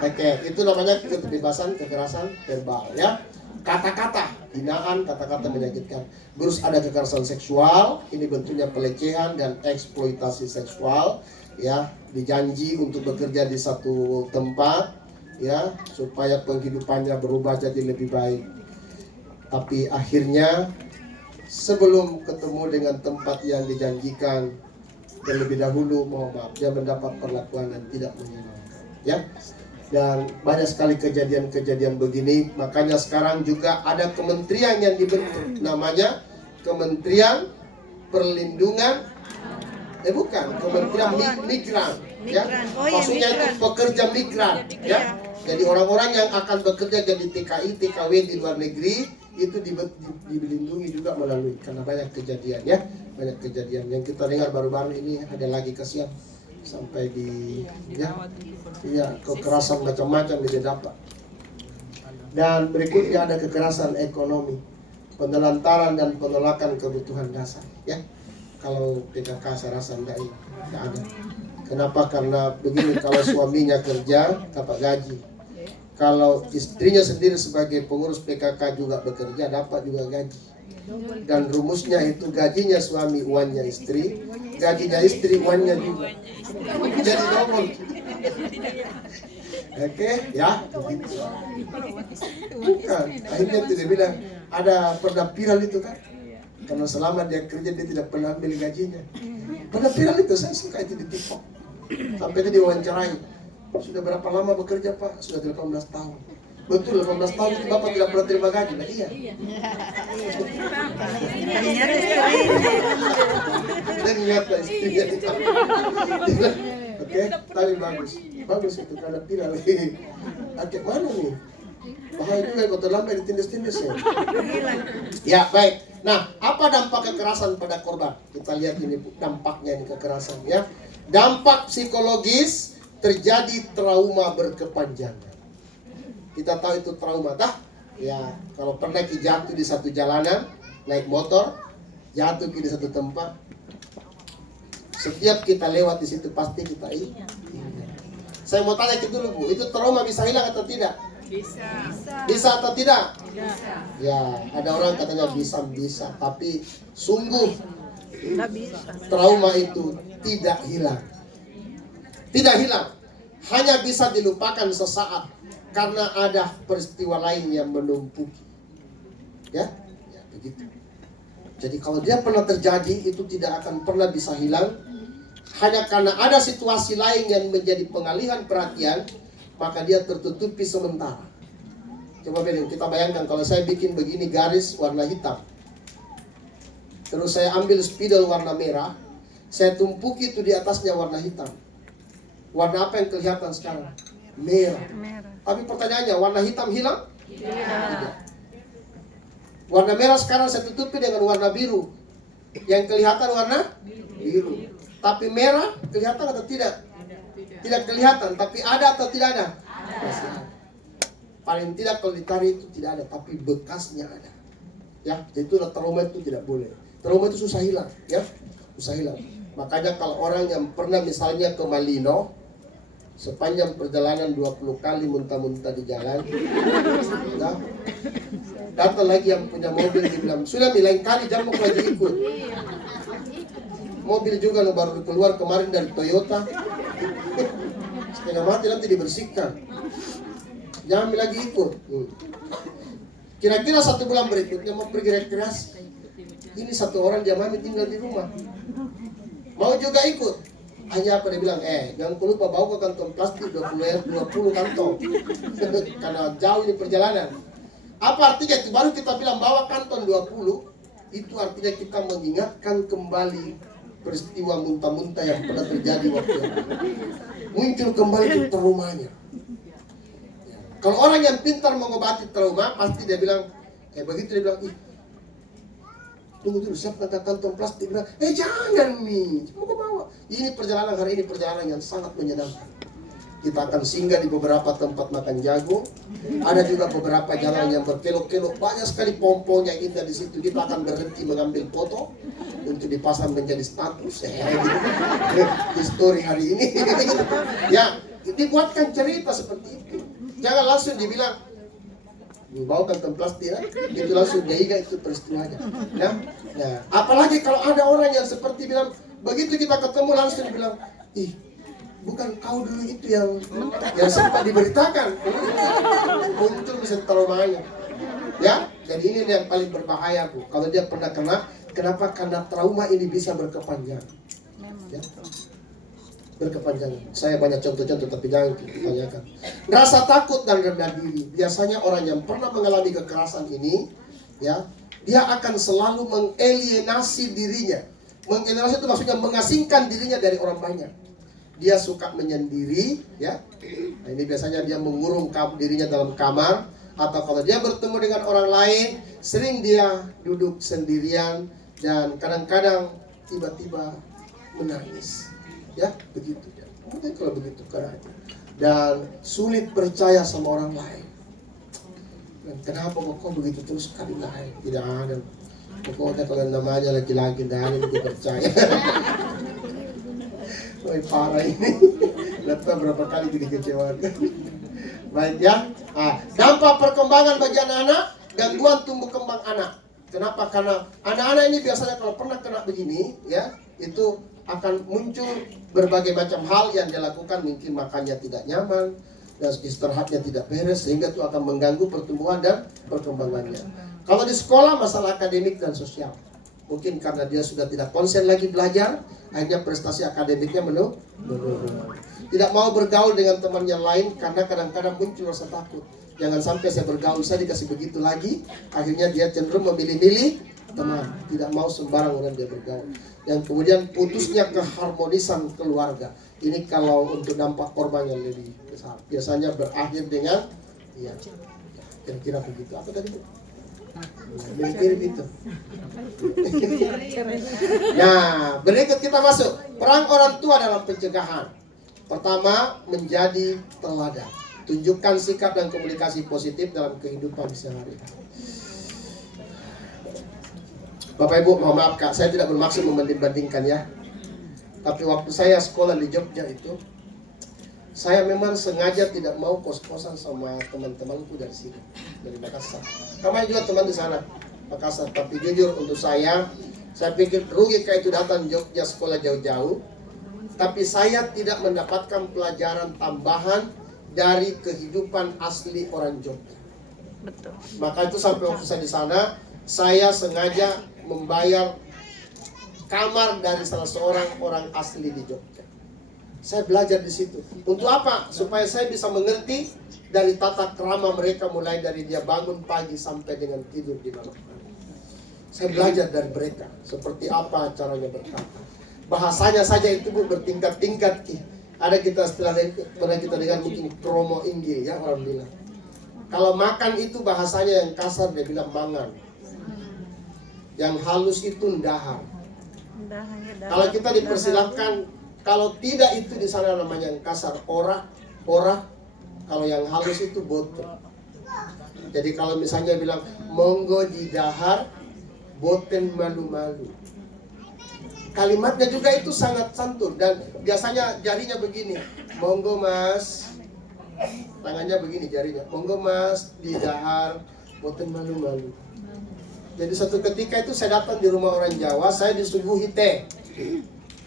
Oke, itu namanya kebebasan kekerasan verbal ya. Kata-kata hinaan, kata-kata menyakitkan. Terus ada kekerasan seksual, ini bentuknya pelecehan dan eksploitasi seksual ya, dijanji untuk bekerja di satu tempat ya supaya penghidupannya berubah jadi lebih baik. Tapi akhirnya sebelum ketemu dengan tempat yang dijanjikan terlebih dahulu, mohon maaf, dia mendapat perlakuan yang tidak menyenangkan ya. Dan banyak sekali kejadian-kejadian begini. Makanya sekarang juga ada kementerian yang dibentuk, namanya Kementerian Perlindungan bukan, Kementerian Migran, ya. Oh, iya, Maksudnya itu migran. pekerja migran, ya. Jadi orang-orang yang akan bekerja jadi TKI, TKW di luar negeri itu dilindungi juga melalui, karena banyak kejadian, ya. Banyak kejadian yang kita dengar baru-baru ini, ada lagi kasihan sampai di kekerasan macam-macam dia dapat. Dan berikutnya ada kekerasan ekonomi, penelantaran dan penolakan kebutuhan dasar, ya. Kalau PKK saya rasa enggak ada. Kenapa? Karena begini, kalau suaminya kerja dapat gaji, kalau istrinya sendiri sebagai pengurus PKK juga bekerja dapat juga gaji. Dan rumusnya itu gajinya suami uangnya istri, gajinya istri uangnya juga. Jadi double. Oke, ya. Begitu. Bukan. Akhirnya tidak bilang ada pernah viral itu kan? Karena selama dia kerja dia tidak pernah ambil gajinya. Pernah viral itu, saya suka itu di TikTok. Sampai dia diwawancarai. Sudah berapa lama bekerja Pak? Sudah 18 tahun. Betul, 18 tahun itu Bapak tidak pernah terima gaji. Nah, iya. Dia ingat istrinya itu. Oke, tapi bagus. Bagus itu karena viral. Oke, mana nih? Bahaya juga kalau terlambat ditindas-tindas ya. Ya, baik. Nah, apa dampak kekerasan pada korban? Kita lihat ini dampaknya ini kekerasan, ya. Dampak psikologis terjadi trauma berkepanjangan. Kita tahu itu trauma, dah? Ya, kalau pernah jatuh di satu jalanan, naik motor, jatuh di satu tempat, setiap kita lewat di situ pasti kita ingat. Saya mau tanya dulu Bu, itu trauma bisa hilang atau tidak? Bisa atau tidak? Bisa. Ya, ada orang katanya bisa, tapi sungguh trauma itu tidak hilang. Tidak hilang. Hanya bisa dilupakan sesaat karena ada peristiwa lain yang menumpuki. Ya, begitu. Jadi kalau dia pernah terjadi itu tidak akan pernah bisa hilang. Hanya karena ada situasi lain yang menjadi pengalihan perhatian, maka dia tertutupi sementara. Coba kita bayangkan kalau saya bikin begini garis warna hitam, terus saya ambil spidol warna merah, saya tumpuki itu di atasnya warna hitam. Warna apa yang kelihatan sekarang? Merah. Tapi pertanyaannya, warna hitam hilang? Tidak. Warna merah sekarang saya tutupi dengan warna biru. Yang kelihatan warna biru. Tapi merah kelihatan atau tidak? Tidak kelihatan, tapi ada atau tidak ada? Masih ada. Paling tidak kalau ditarik itu tidak ada, tapi bekasnya ada. Ya, jadi itu trauma itu tidak boleh. Trauma itu susah hilang, ya, susah hilang. Makanya kalau orang yang pernah misalnya ke Malino, sepanjang perjalanan 20 kali muntah-muntah di jalan, ya, datang lagi yang punya mobil dibilang, sudah lain kali jangan mau lagi ikut. Mobil juga baru keluar kemarin dari Toyota, setengah mati nanti dibersihkan. Jangan lagi ikut. Kira-kira 1 bulan berikutnya mau pergi rekreasi. Ini 1 orang dia mami tinggal di rumah. Mau juga ikut. Hanya apa dia bilang, jangan lupa bawa ke kantong plastik 20 kantong. Karena jauh ini perjalanan. Apa artinya itu? Baru kita bilang bawa kantong 20, itu artinya kita mengingatkan kembali peristiwa muntah-muntah yang pernah terjadi waktu itu. Muncul kembali ke traumanya. Kalau orang yang pintar mengobati trauma, pasti dia bilang, begitu dia bilang, tunggu dulu, siapa kantong plastik? Dia bilang, jangan nih, mau bawa. Ini perjalanan hari ini perjalanan yang sangat menyenangkan. Kita akan singgah di beberapa tempat makan jagung. Ada juga beberapa jalan yang berkelok-kelok, banyak sekali pohon-pohon yang indah di situ. Kita akan berhenti mengambil foto untuk dipasang menjadi status. Di story hari ini. Ya, dibuatkan cerita seperti itu. Jangan langsung dibilang bawa kantong plastik, itu langsung dia ingat itu peristiwanya. Ya? Nah, apalagi kalau ada orang yang seperti bilang, begitu kita ketemu langsung bilang, bukan kau dulu itu yang sempat diberitakan. Muncul bisa traumanya. Ya, jadi ini yang paling berbahaya Bu. Kalau dia pernah kena, kenapa? Karena trauma ini bisa berkepanjangan. Ya. berkepanjangan. Saya banyak contoh-contoh tapi jangan kebanyakan. Rasa takut dan rendah diri. Biasanya orang yang pernah mengalami kekerasan ini, ya, dia akan selalu mengalienasi dirinya. Mengalienasi itu maksudnya mengasingkan dirinya dari orang banyak. Dia suka menyendiri, ya. Nah, ini biasanya dia mengurung dirinya dalam kamar, atau kalau dia bertemu dengan orang lain, sering dia duduk sendirian dan kadang-kadang tiba-tiba menangis. Ya, begitu. Mungkin kalau begitu caranya. Dan sulit percaya sama orang lain. Dan kenapa kok begitu terus kali lain? Tidak ada. Pokoknya kalau namanya laki-laki dan itu percaya. Wah, parah ini. Lihat berapa kali dikecewakan. Baik ya. Dampak perkembangan bagi anak-anak, gangguan tumbuh kembang anak. Kenapa? Karena anak-anak ini biasanya kalau pernah kena begini, ya, itu akan muncul berbagai macam hal yang dia lakukan. Mungkin makannya tidak nyaman dan istirahatnya tidak beres, sehingga itu akan mengganggu pertumbuhan dan perkembangannya. Kalau di sekolah, masalah akademik dan sosial. Mungkin karena dia sudah tidak konsen lagi belajar, akhirnya prestasi akademiknya menurun. Tidak mau bergaul dengan teman yang lain karena kadang-kadang muncul rasa takut. Jangan sampai saya bergaul, saya dikasih begitu lagi. Akhirnya dia cenderung memilih-milih teman. Tidak mau sembarang orang dia bergaul. Yang kemudian putusnya keharmonisan keluarga. Ini kalau untuk dampak korban yang lebih besar. Biasanya berakhir dengan, ya, kira-kira begitu. Apa tadi? Mirip-mirip itu. Nah, berikut kita masuk. Peran orang tua dalam pencegahan. Pertama, menjadi teladan. Tunjukkan sikap dan komunikasi positif dalam kehidupan sehari-hari. Bapak Ibu, mohon maaf Kak, saya tidak bermaksud membanding-bandingkan ya. Tapi waktu saya sekolah di Jogja itu, saya memang sengaja tidak mau kos-kosan sama teman-temanku dari sini, dari Makassar. Kami juga teman di sana, Makassar. Tapi jujur untuk saya pikir rugi kayak itu datang Jogja sekolah jauh-jauh. Tapi saya tidak mendapatkan pelajaran tambahan dari kehidupan asli orang Jogja. Betul. Maka itu sampai waktu saya di sana, saya sengaja membayar kamar dari salah seorang orang asli di Jogja. Saya belajar di situ. Untuk apa? Supaya saya bisa mengerti dari tata krama mereka, mulai dari dia bangun pagi sampai dengan tidur di malam hari. Saya belajar dari mereka seperti apa caranya berkata. Bahasanya saja itu bertingkat-tingkat. Ada kita pernah kita dengar mungkin kromo inggil ya orang bilang. Kalau makan itu bahasanya yang kasar dia bilang mangan. Yang halus itu ndahar. Kalau kita dipersilahkan, kalau tidak itu di sana namanya yang kasar ora. Kalau yang halus itu botol. Jadi kalau misalnya bilang monggo didahar, boten malu-malu. Kalimatnya juga itu sangat santun dan biasanya jarinya begini, monggo mas, tangannya begini jarinya, monggo mas didahar, boten malu-malu. Jadi suatu ketika itu saya datang di rumah orang Jawa, saya disuguhi teh.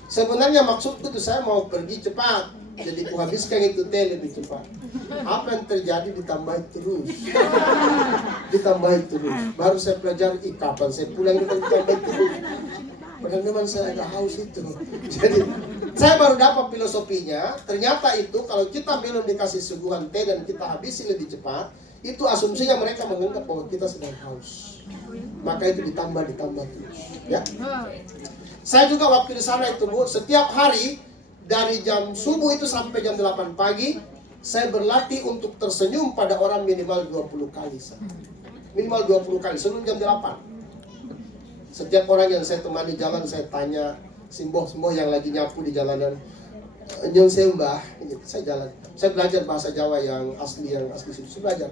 Sebenarnya maksudku itu saya mau pergi cepat, jadi kuhabiskan itu teh lebih cepat. Apa yang terjadi ditambah terus, Baru saya pelajari, kapan saya pulang ditambah terus. Padahal memang saya agak haus itu. Jadi saya baru dapat filosofinya. Ternyata itu kalau kita minum dikasih suguhan teh dan kita habisi lebih cepat, itu asumsinya mereka menganggap bahwa kita sedang haus. Maka itu ditambah terus. Ya. Saya juga waktu di sana itu Bu, setiap hari dari jam subuh itu sampai jam 8 pagi, saya berlatih untuk tersenyum pada orang minimal 20 kali. Minimal 20 kali sebelum jam 8. Setiap orang yang saya temani jalan, saya tanya simboh-simboh yang lagi nyapu di jalanan, nyon saya mbah, saya jalan. Saya belajar bahasa Jawa yang asli situ, saya belajar.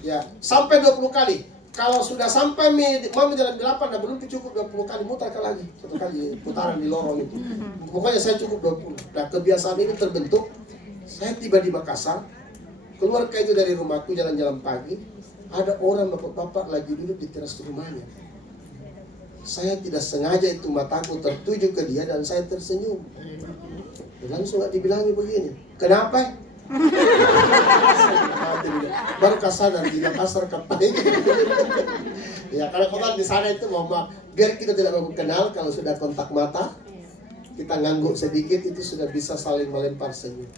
Ya, sampai 20 kali. Kalau sudah sampai mau jalan 8, dan belum cukup 20 kali, mutar lagi. Satu kali putaran di lorong itu. Pokoknya saya cukup 20. Nah, kebiasaan ini terbentuk. Saya tiba di Makassar, keluar itu dari rumahku jalan-jalan pagi, ada orang bapak-bapak lagi duduk di teras rumahnya. Saya tidak sengaja itu mataku tertuju ke dia dan saya tersenyum. Langsung dibilangi begini, kenapa? Baru sadar di Makassar kapan. Ya karena kalau di sana itu mohon maaf, biar kita tidak mau kenal, kalau sudah kontak mata, kita ngangguk sedikit itu sudah bisa saling melempar senyum.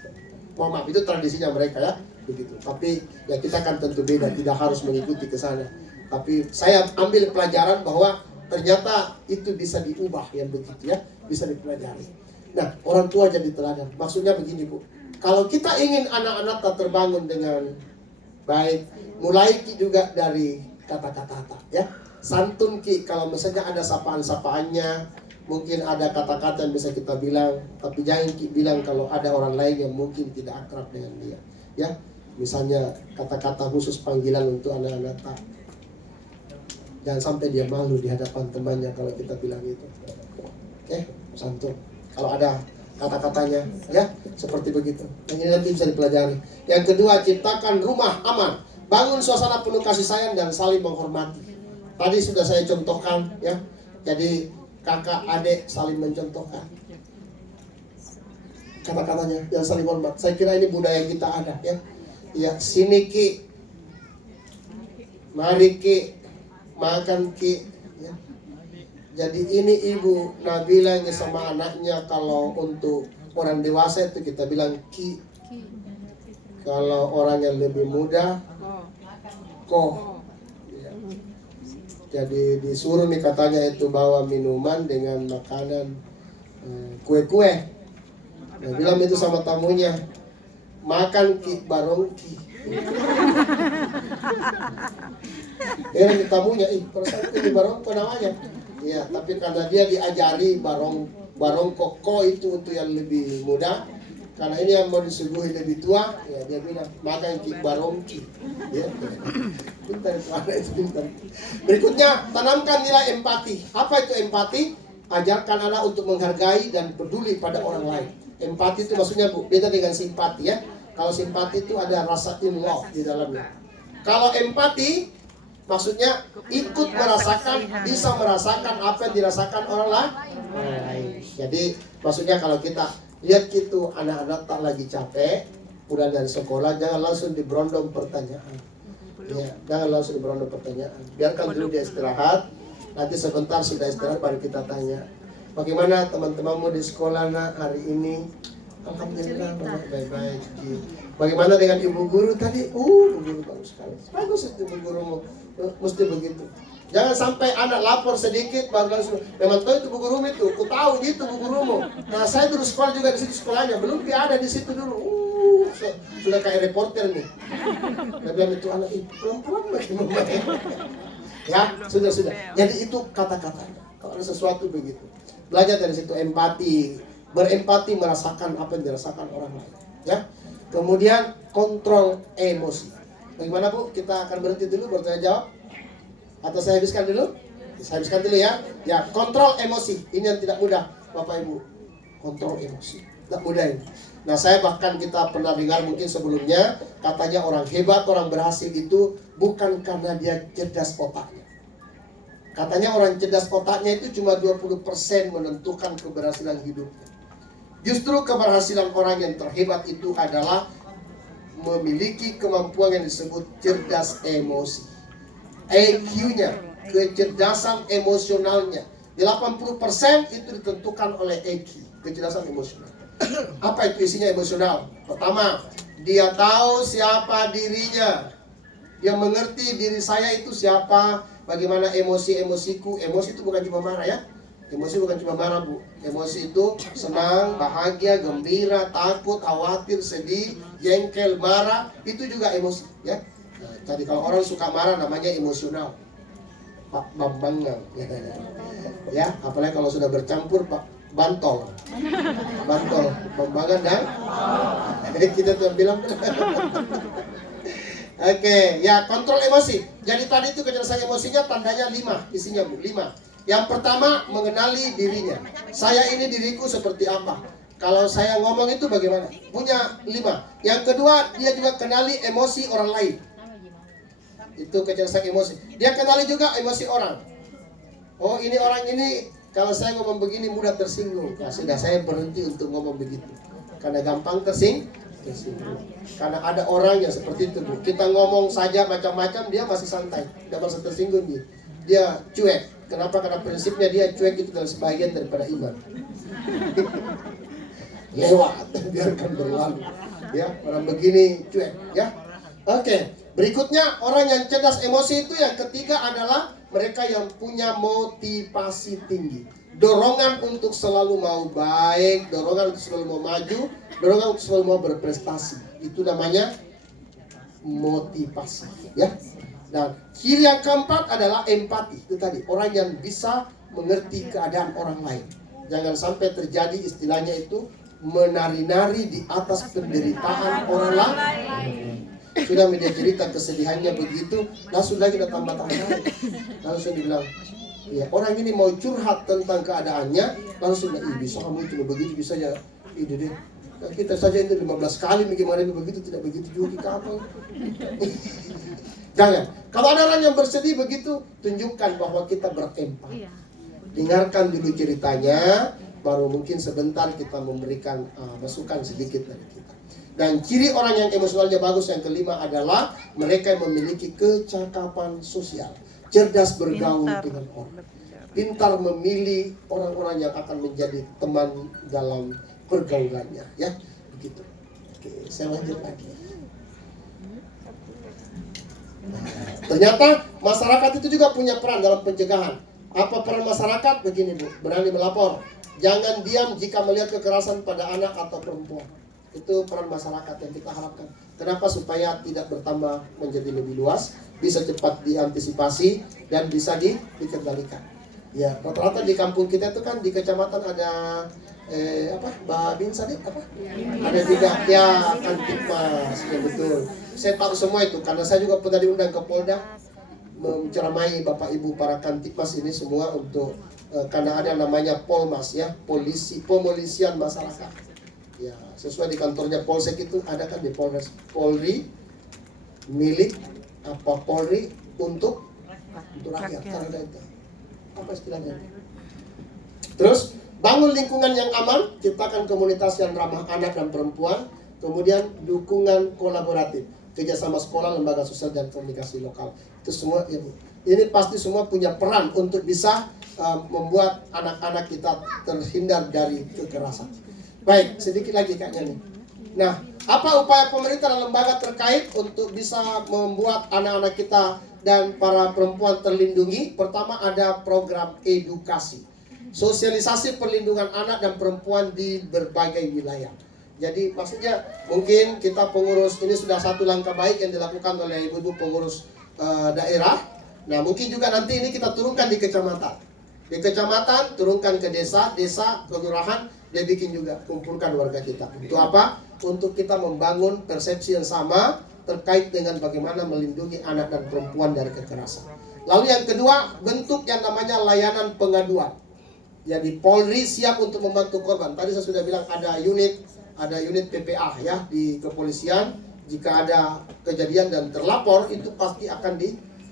Mohon maaf, itu tradisinya mereka ya, begitu. Tapi ya kita kan tentu beda, tidak harus mengikuti ke sana. Tapi saya ambil pelajaran bahwa ternyata itu bisa diubah yang begitu ya, bisa dipelajari. Nah, orang tua jadi teladan. Maksudnya begini Bu, kalau kita ingin anak-anak tak terbangun dengan baik, mulai juga dari kata-kata ya. Santun Ki, kalau misalnya ada sapaan-sapaannya, mungkin ada kata-kata yang bisa kita bilang, tapi jangan Ki bilang kalau ada orang lain yang mungkin tidak akrab dengan dia ya. Misalnya kata-kata khusus panggilan untuk anak-anak tak. Jangan sampai dia malu di hadapan temannya kalau kita bilang itu. Oke, santun. Kalau ada kata-katanya ya, seperti begitu. Yang ini nanti bisa dipelajari. Yang kedua, ciptakan rumah aman. Bangun suasana penuh kasih sayang dan saling menghormati. Tadi sudah saya contohkan ya. Jadi kakak adik saling mencontohkan kata-katanya yang saling hormat. Saya kira ini budaya kita ada ya. Ya, sini Ki, mari Ki, makan Ki ya. Jadi ini Ibu Nabila ini sama anaknya, kalau untuk orang dewasa itu kita bilang Ki. Kalau orang yang lebih muda Ko. Jadi disuruh nih katanya itu bawa minuman dengan makanan kue-kue. Dia bilang itu sama tamunya, makan Ki barong Ki. Dia tamunya, perasaan itu barong apa namanya? Iya, tapi karena dia diajari barong koko itu untuk yang lebih muda. Karena ini yang mau disuguhi lebih tua, ya dia bilang makan Ki barong Ki. Ya, pintar itu anak itu pintar. Berikutnya, tanamkan nilai empati. Apa itu empati? Ajarkan anak untuk menghargai dan peduli pada orang lain. Empati itu maksudnya Bu, beda dengan simpati ya. Kalau simpati itu ada rasa in love di dalamnya. Kalau empati maksudnya ikut merasakan, bisa merasakan apa yang dirasakan orang lain. Jadi maksudnya kalau kita lihat gitu anak-anak tak lagi capek, pulang dari sekolah, jangan langsung diberondong pertanyaan. Ya, jangan langsung diberondong pertanyaan. Biarkan dulu dia istirahat. Nanti sebentar sudah istirahat baru kita tanya. Bagaimana teman-temanmu di sekolah nak hari ini? Alhamdulillah baik-baik. Bagaimana dengan ibu guru tadi? Ibu guru bagus sekali. Bagus itu ibu gurumu. Mesti begitu. Jangan sampai anak lapor sedikit baru langsung. Memang tahu itu bu gurumu itu. Ku tahu gitu bu gurumu. Nah saya dulu sekolah juga di situ sekolahnya. Belum dia ada di situ dulu. Sudah kayak reporter nih. Dia bilang itu anak itu perempuan bagaimana? Ya sudah. Jadi itu kata-katanya. Kalau ada sesuatu begitu. Belajar dari situ empati. Berempati merasakan apa yang dirasakan orang lain. Ya. Kemudian kontrol emosi. Bagaimana Bu? Kita akan berhenti dulu bertanya jawab. Atau saya habiskan dulu? Saya habiskan dulu ya. Ya, kontrol emosi. Ini yang tidak mudah, Bapak Ibu. Kontrol emosi. Tidak mudah ini. Nah, saya bahkan kita pernah dengar mungkin sebelumnya, katanya orang hebat, orang berhasil itu bukan karena dia cerdas otaknya. Katanya orang cerdas otaknya itu cuma 20% menentukan keberhasilan hidupnya. Justru keberhasilan orang yang terhebat itu adalah memiliki kemampuan yang disebut cerdas emosi. EQ-nya, kecerdasan emosionalnya. 80% itu ditentukan oleh EQ, kecerdasan emosional. Apa itu isinya emosional? Pertama, dia tahu siapa dirinya. Dia mengerti diri saya itu siapa, bagaimana emosi-emosiku. Emosi itu bukan cuma marah ya. Emosi bukan cuma marah Bu. Emosi itu senang, bahagia, gembira, takut, khawatir, sedih, jengkel, marah. Itu juga emosi ya. Nah, jadi kalau orang suka marah namanya emosional. Pak Bambangan ya, apalagi kalau sudah bercampur Pak Bantol, Bambangan dan kita tuh bilang. Oke, ya kontrol emosi. Jadi tadi itu kecerdasan emosinya tandanya 5, isinya Bu, 5. Yang pertama mengenali dirinya. Saya ini diriku seperti apa. Kalau saya ngomong itu bagaimana? Punya 5. Yang kedua dia juga kenali emosi orang lain. Itu kecerdasan emosi. Dia kenali juga emosi orang. Oh ini orang ini kalau saya ngomong begini mudah tersinggung. Nah, sudah saya berhenti untuk ngomong begitu. Karena gampang tersinggung. Karena ada orang yang seperti itu Bu. Kita ngomong saja macam-macam dia masih santai. Tidak merasa tersinggung dia cuek. Kenapa? Karena prinsipnya dia cuek itu adalah sebagian daripada iman. Lewat, biarkan berlalu. Ya, orang begini cuek. Ya, oke. Berikutnya, orang yang cerdas emosi itu yang ketiga adalah mereka yang punya motivasi tinggi. Dorongan untuk selalu mau baik, dorongan untuk selalu mau maju, dorongan untuk selalu mau berprestasi. Itu namanya motivasi, ya. Dan ciri yang keempat adalah empati. Itu tadi, orang yang bisa mengerti keadaan orang lain. Jangan sampai terjadi istilahnya itu menari-nari di atas penderitaan orang lain. Sudah media cerita kesedihannya begitu, langsung lagi kita tambah-tambah. Langsung dibilang, ya, orang ini mau curhat tentang keadaannya, langsung bisa kamu itu begitu bisa ya, ide deh. Kita saja itu 15 kali bagaimana begitu tidak begitu juga kita apa? Jangan. Kalau ada orang yang bersedih begitu, tunjukkan bahwa kita berempati. Dengarkan dulu ceritanya, baru mungkin sebentar kita memberikan masukan sedikit dari kita. Dan ciri orang yang emosionalnya bagus yang kelima adalah mereka yang memiliki kecakapan sosial, cerdas bergaul dengan orang, pintar memilih orang-orang yang akan menjadi teman dalam pergaulannya, ya, begitu. Oke, saya lanjut lagi. Ternyata masyarakat itu juga punya peran dalam pencegahan. Apa peran masyarakat? Begini Bu, berani melapor. Jangan diam jika melihat kekerasan pada anak atau perempuan. Itu peran masyarakat yang kita harapkan. Kenapa? Supaya tidak bertambah menjadi lebih luas, bisa cepat diantisipasi dan bisa dikendalikan. Ya, rata-rata di kampung kita itu kan di kecamatan ada Babin Sadik apa? Ada juga ya Kantipmas, ya betul. Saya tahu semua itu karena saya juga pernah diundang ke Polda menceramai Bapak Ibu para Kantipmas ini semua untuk karena ada namanya Polmas ya, pemolisian masyarakat. Ya, sesuai di kantornya Polsek itu ada kan di Polres Polri milik apa Polri untuk rakyat. Ada itu. Apa istilahnya? Terus bangun lingkungan yang aman, ciptakan komunitas yang ramah anak dan perempuan, kemudian dukungan kolaboratif, kerjasama sekolah, lembaga sosial dan komunikasi lokal. Itu semua ini pasti semua punya peran untuk bisa membuat anak-anak kita terhindar dari kekerasan. Baik, sedikit lagi kayaknya nih. Nah, apa upaya pemerintah dan lembaga terkait untuk bisa membuat anak-anak kita dan para perempuan terlindungi? Pertama ada program edukasi, sosialisasi perlindungan anak dan perempuan di berbagai wilayah. Jadi maksudnya mungkin kita pengurus ini sudah satu langkah baik yang dilakukan oleh ibu-ibu pengurus daerah. Nah, mungkin juga nanti ini kita turunkan di kecamatan. Di kecamatan turunkan ke desa, kelurahan, dia bikin juga kumpulkan warga kita. Untuk apa? Untuk kita membangun persepsi yang sama terkait dengan bagaimana melindungi anak dan perempuan dari kekerasan. Lalu yang kedua, bentuk yang namanya layanan pengaduan. Jadi Polri siap untuk membantu korban. Tadi saya sudah bilang ada unit PPA ya di kepolisian. Jika ada kejadian dan terlapor itu pasti akan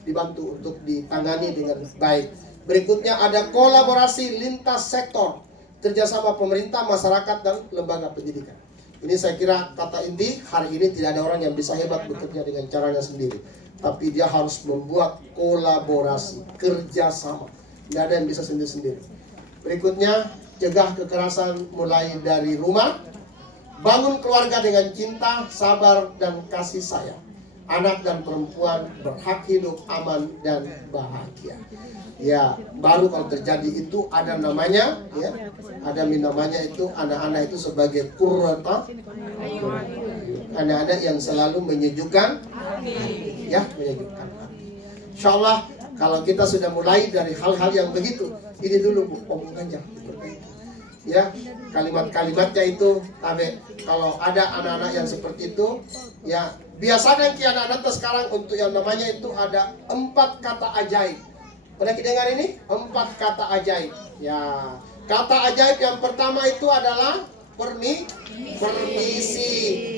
dibantu untuk ditangani dengan baik. Berikutnya ada kolaborasi lintas sektor, kerjasama pemerintah, masyarakat, dan lembaga pendidikan. Ini saya kira kata inti, hari ini tidak ada orang yang bisa hebat bekerja dengan caranya sendiri. Tapi dia harus membuat kolaborasi, kerjasama. Tidak ada yang bisa sendiri-sendiri. Berikutnya, cegah kekerasan mulai dari rumah. Bangun keluarga dengan cinta, sabar, dan kasih sayang. Anak dan perempuan berhak hidup aman dan bahagia. Ya, baru kalau terjadi itu ada namanya, ya, ada namanya itu anak-anak itu sebagai qurrata, anak-anak yang selalu menyejukkan, ya, menyejukkan hati. Insyaallah kalau kita sudah mulai dari hal-hal yang begitu, ini dulu Bu, omongannya. Ya, kalimat-kalimatnya itu tabe. Kalau ada anak-anak yang seperti itu, ya biasakan ki anak-anak sekarang untuk yang namanya itu ada 4 kata ajaib. Pernah kita dengar ini? 4 kata ajaib. Ya, kata ajaib yang pertama itu adalah permisi.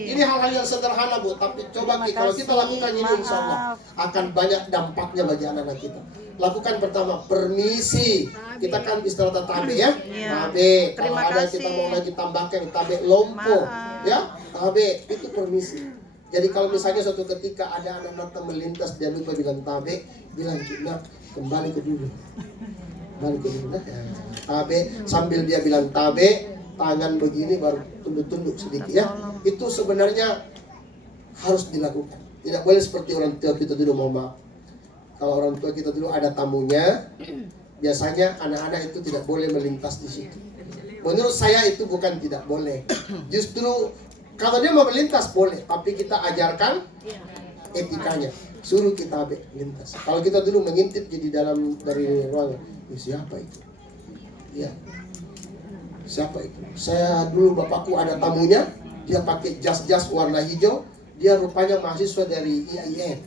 Ini hal-hal yang sederhana Bu, tapi coba kalau kita lakukan ini insya Allah akan banyak dampaknya bagi anak-anak kita. Lakukan pertama permisi. Kita kan istilah tabe ya. Tabe. Kalau ada kita mau lagi tambahkan tabe lompo, ya. Tabe itu permisi. Jadi kalau misalnya suatu ketika ada anak-anak melintas dia lupa bilang tabe, bilang kita kembali ke dulu. balik ke dulu ya. Tabe, sambil dia bilang tabe, tangan begini baru tunduk-tunduk sedikit ya. Itu sebenarnya harus dilakukan. Tidak boleh seperti orang tua kita dulu, mohon maaf. Kalau orang tua kita dulu ada tamunya, biasanya anak-anak itu tidak boleh melintas di situ. Menurut saya itu bukan tidak boleh. Justru kalau dia mau melintas boleh, tapi kita ajarkan etikanya. Suruh kita lintas. Kalau kita dulu mengintip jadi dari ruangan, siapa itu? Ya, siapa itu? Saya dulu bapakku ada tamunya, dia pakai jas warna hijau, dia rupanya mahasiswa dari IAIN.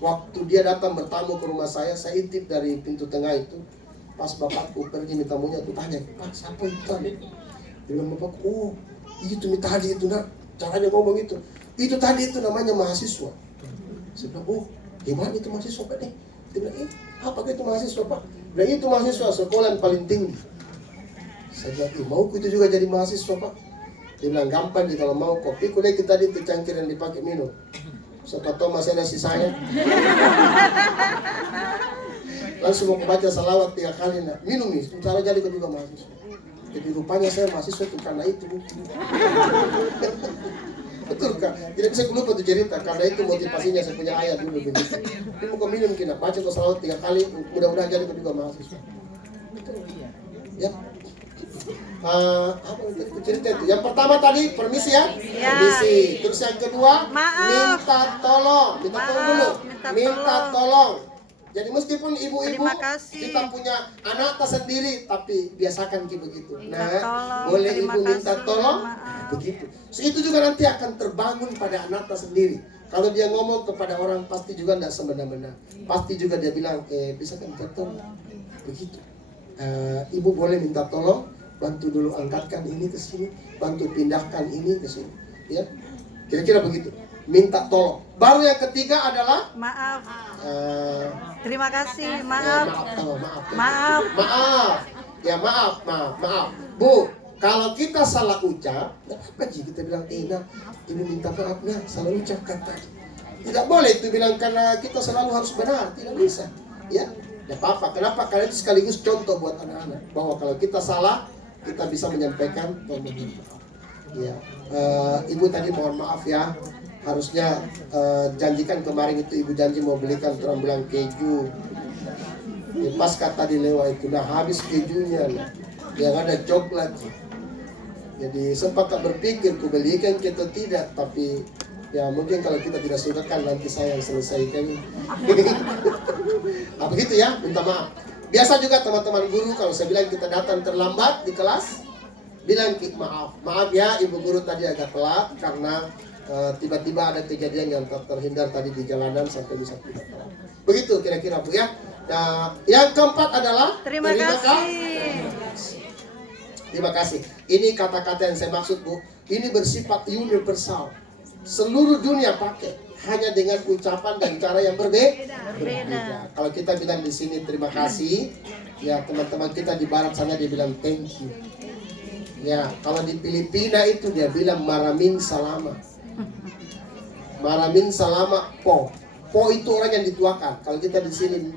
Waktu dia datang bertamu ke rumah saya intip dari pintu tengah itu. Pas bapakku pergi nih tamunya, tuh tanya, Pak, siapa itu tadi? Dia bilang bapakku, oh itu tadi itu nak, caranya ngomong itu. Itu tadi itu namanya mahasiswa. Saya bilang, oh gimana itu mahasiswa Pak nih? Dia bilang, apa itu mahasiswa Pak? Bilang itu mahasiswa sekolah yang paling tinggi. Saya bilang, mau itu juga jadi mahasiswa Pak? Dia bilang, gampang nih kalau mau kopi kuliah kita di itu cangkir yang dipakai minum. Siapa tahu masih ada sisanya. Langsung mau baca salawat 3 kali nak. Minum nih, sementara jadi juga mahasiswa. Jadi rupanya saya mahasiswa itu karena itu. Betul Kak, tidak bisa lupa tuh cerita. Karena itu motivasinya saya punya ayah dulu begitu. Dia mau minum kena, baca salawat 3 kali, mudah-mudahan jadi juga mahasiswa. Ya. Apa itu cerita itu? Yang pertama tadi permisi ya? Permisi. Terus yang kedua minta tolong. Minta tolong dulu. Minta tolong. Jadi meskipun ibu-ibu kita punya anak tersendiri, tapi biasakan begitu. Nah, boleh ibu minta tolong, begitu. So, itu juga nanti akan terbangun pada anak tersendiri. Kalau dia ngomong kepada orang pasti juga tidak semena-mena. Pasti juga dia bilang, bisa kan minta tolong, begitu. Ibu boleh minta tolong, bantu dulu angkatkan ini ke sini, bantu pindahkan ini ke sini, ya. Kira-kira begitu. Minta tolong. Baru yang ketiga adalah maaf. Terima kasih. Maaf. Maaf. Bu, kalau kita salah ucap, apa sih kita bilang, nah, ini minta maaf, nah, salah ucap kata. Tidak boleh itu bilang karena kita selalu harus benar, tidak bisa. Ya, tidak apa-apa. Kenapa? Karena itu sekaligus contoh buat anak-anak bahwa kalau kita salah, kita bisa menyampaikan permohonan maaf. Ya, ibu tadi mohon maaf ya. Harusnya janjikan kemarin itu ibu janji mau belikan terang keju. Ya, pas kata di lewat itu udah habis kejunya, yang ada coklat. Jadi sempat tak berpikir ku belikan kita tidak, tapi ya mungkin kalau kita tidak suka kan nanti saya yang selesaikan. Nah, begitu ya, minta maaf. Biasa juga teman-teman guru kalau saya bilang kita datang terlambat di kelas, bilang maaf ya ibu guru tadi agak telat karena tiba-tiba ada kejadian yang terhindar tadi di jalanan sampai bisa tidak telat. Begitu kira-kira Bu ya. Nah, yang keempat adalah terima kasih. Terima kasih. Ini kata-kata yang saya maksud Bu, ini bersifat universal. Seluruh dunia pakai, hanya dengan ucapan dan cara yang berbeda. Kalau kita bilang di sini terima kasih, ya teman-teman kita di barat sana dia bilang thank you. Ya, kalau di Filipina itu dia bilang maraming salama. Maraming salama po. Po itu orang yang dituakan. Kalau kita di sini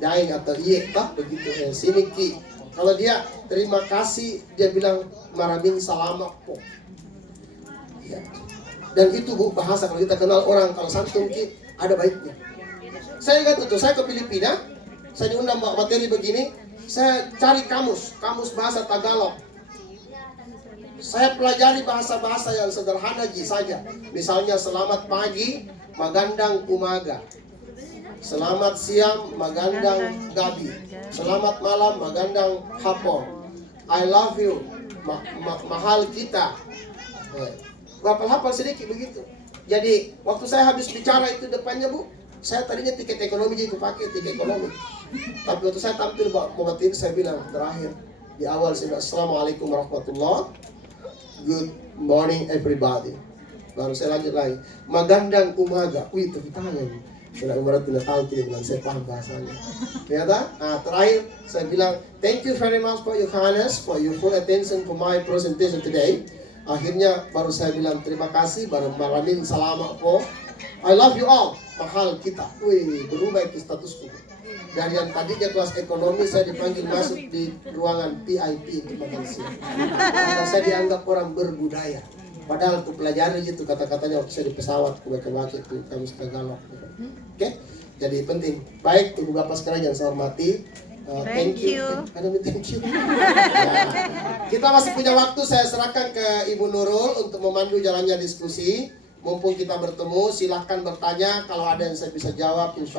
daing atau iye begitu sini ki. Kalau dia terima kasih dia bilang maraming salama po. Ya. Dan itu Bu bahasa kalau kita kenal orang kalau santun ki ada baiknya. Saya ingat itu saya ke Filipina, saya diundang bawa materi begini, saya cari kamus bahasa Tagalog. Saya pelajari bahasa-bahasa yang sederhana saja. Misalnya selamat pagi, magandang umaga. Selamat siang, magandang gabi. Selamat malam, magandang hapon. I love you, mahal kita. Hafal sedikit begitu. Jadi waktu saya habis bicara itu depannya Bu, saya tadinya tiket ekonomi jadi aku pakai tiket ekonomi. Tapi waktu saya tampil mau materi saya bilang terakhir di awal saya bilang assalamualaikum warahmatullahi. Good morning everybody. Baru saya lanjut lagi. Magandang umaga. Wih tepuk tangan. Saya tidak tahu tidak bilang saya paham bahasanya. Ternyata. Nah, terakhir saya bilang thank you very much for your kindness, for your full attention for my presentation today. Akhirnya baru saya bilang terima kasih, baru maraming salamat po. I love you all. Mahal kita. Wih berubah itu statusku. Dan yang tadinya kelas ekonomi saya dipanggil masuk di ruangan VIP untuk makan siang. Karena saya dianggap orang berbudaya. Padahal aku pelajari itu kata-katanya waktu saya di pesawat, aku baca itu kami suka galak. Oke, jadi penting. Baik, Ibu Bapak sekalian yang saya hormati. Thank you. Thank you. Ya. Kita masih punya waktu, saya serahkan ke Ibu Nurul untuk memandu jalannya diskusi. Mumpung kita bertemu, silahkan bertanya. Kalau ada yang saya bisa jawab, insya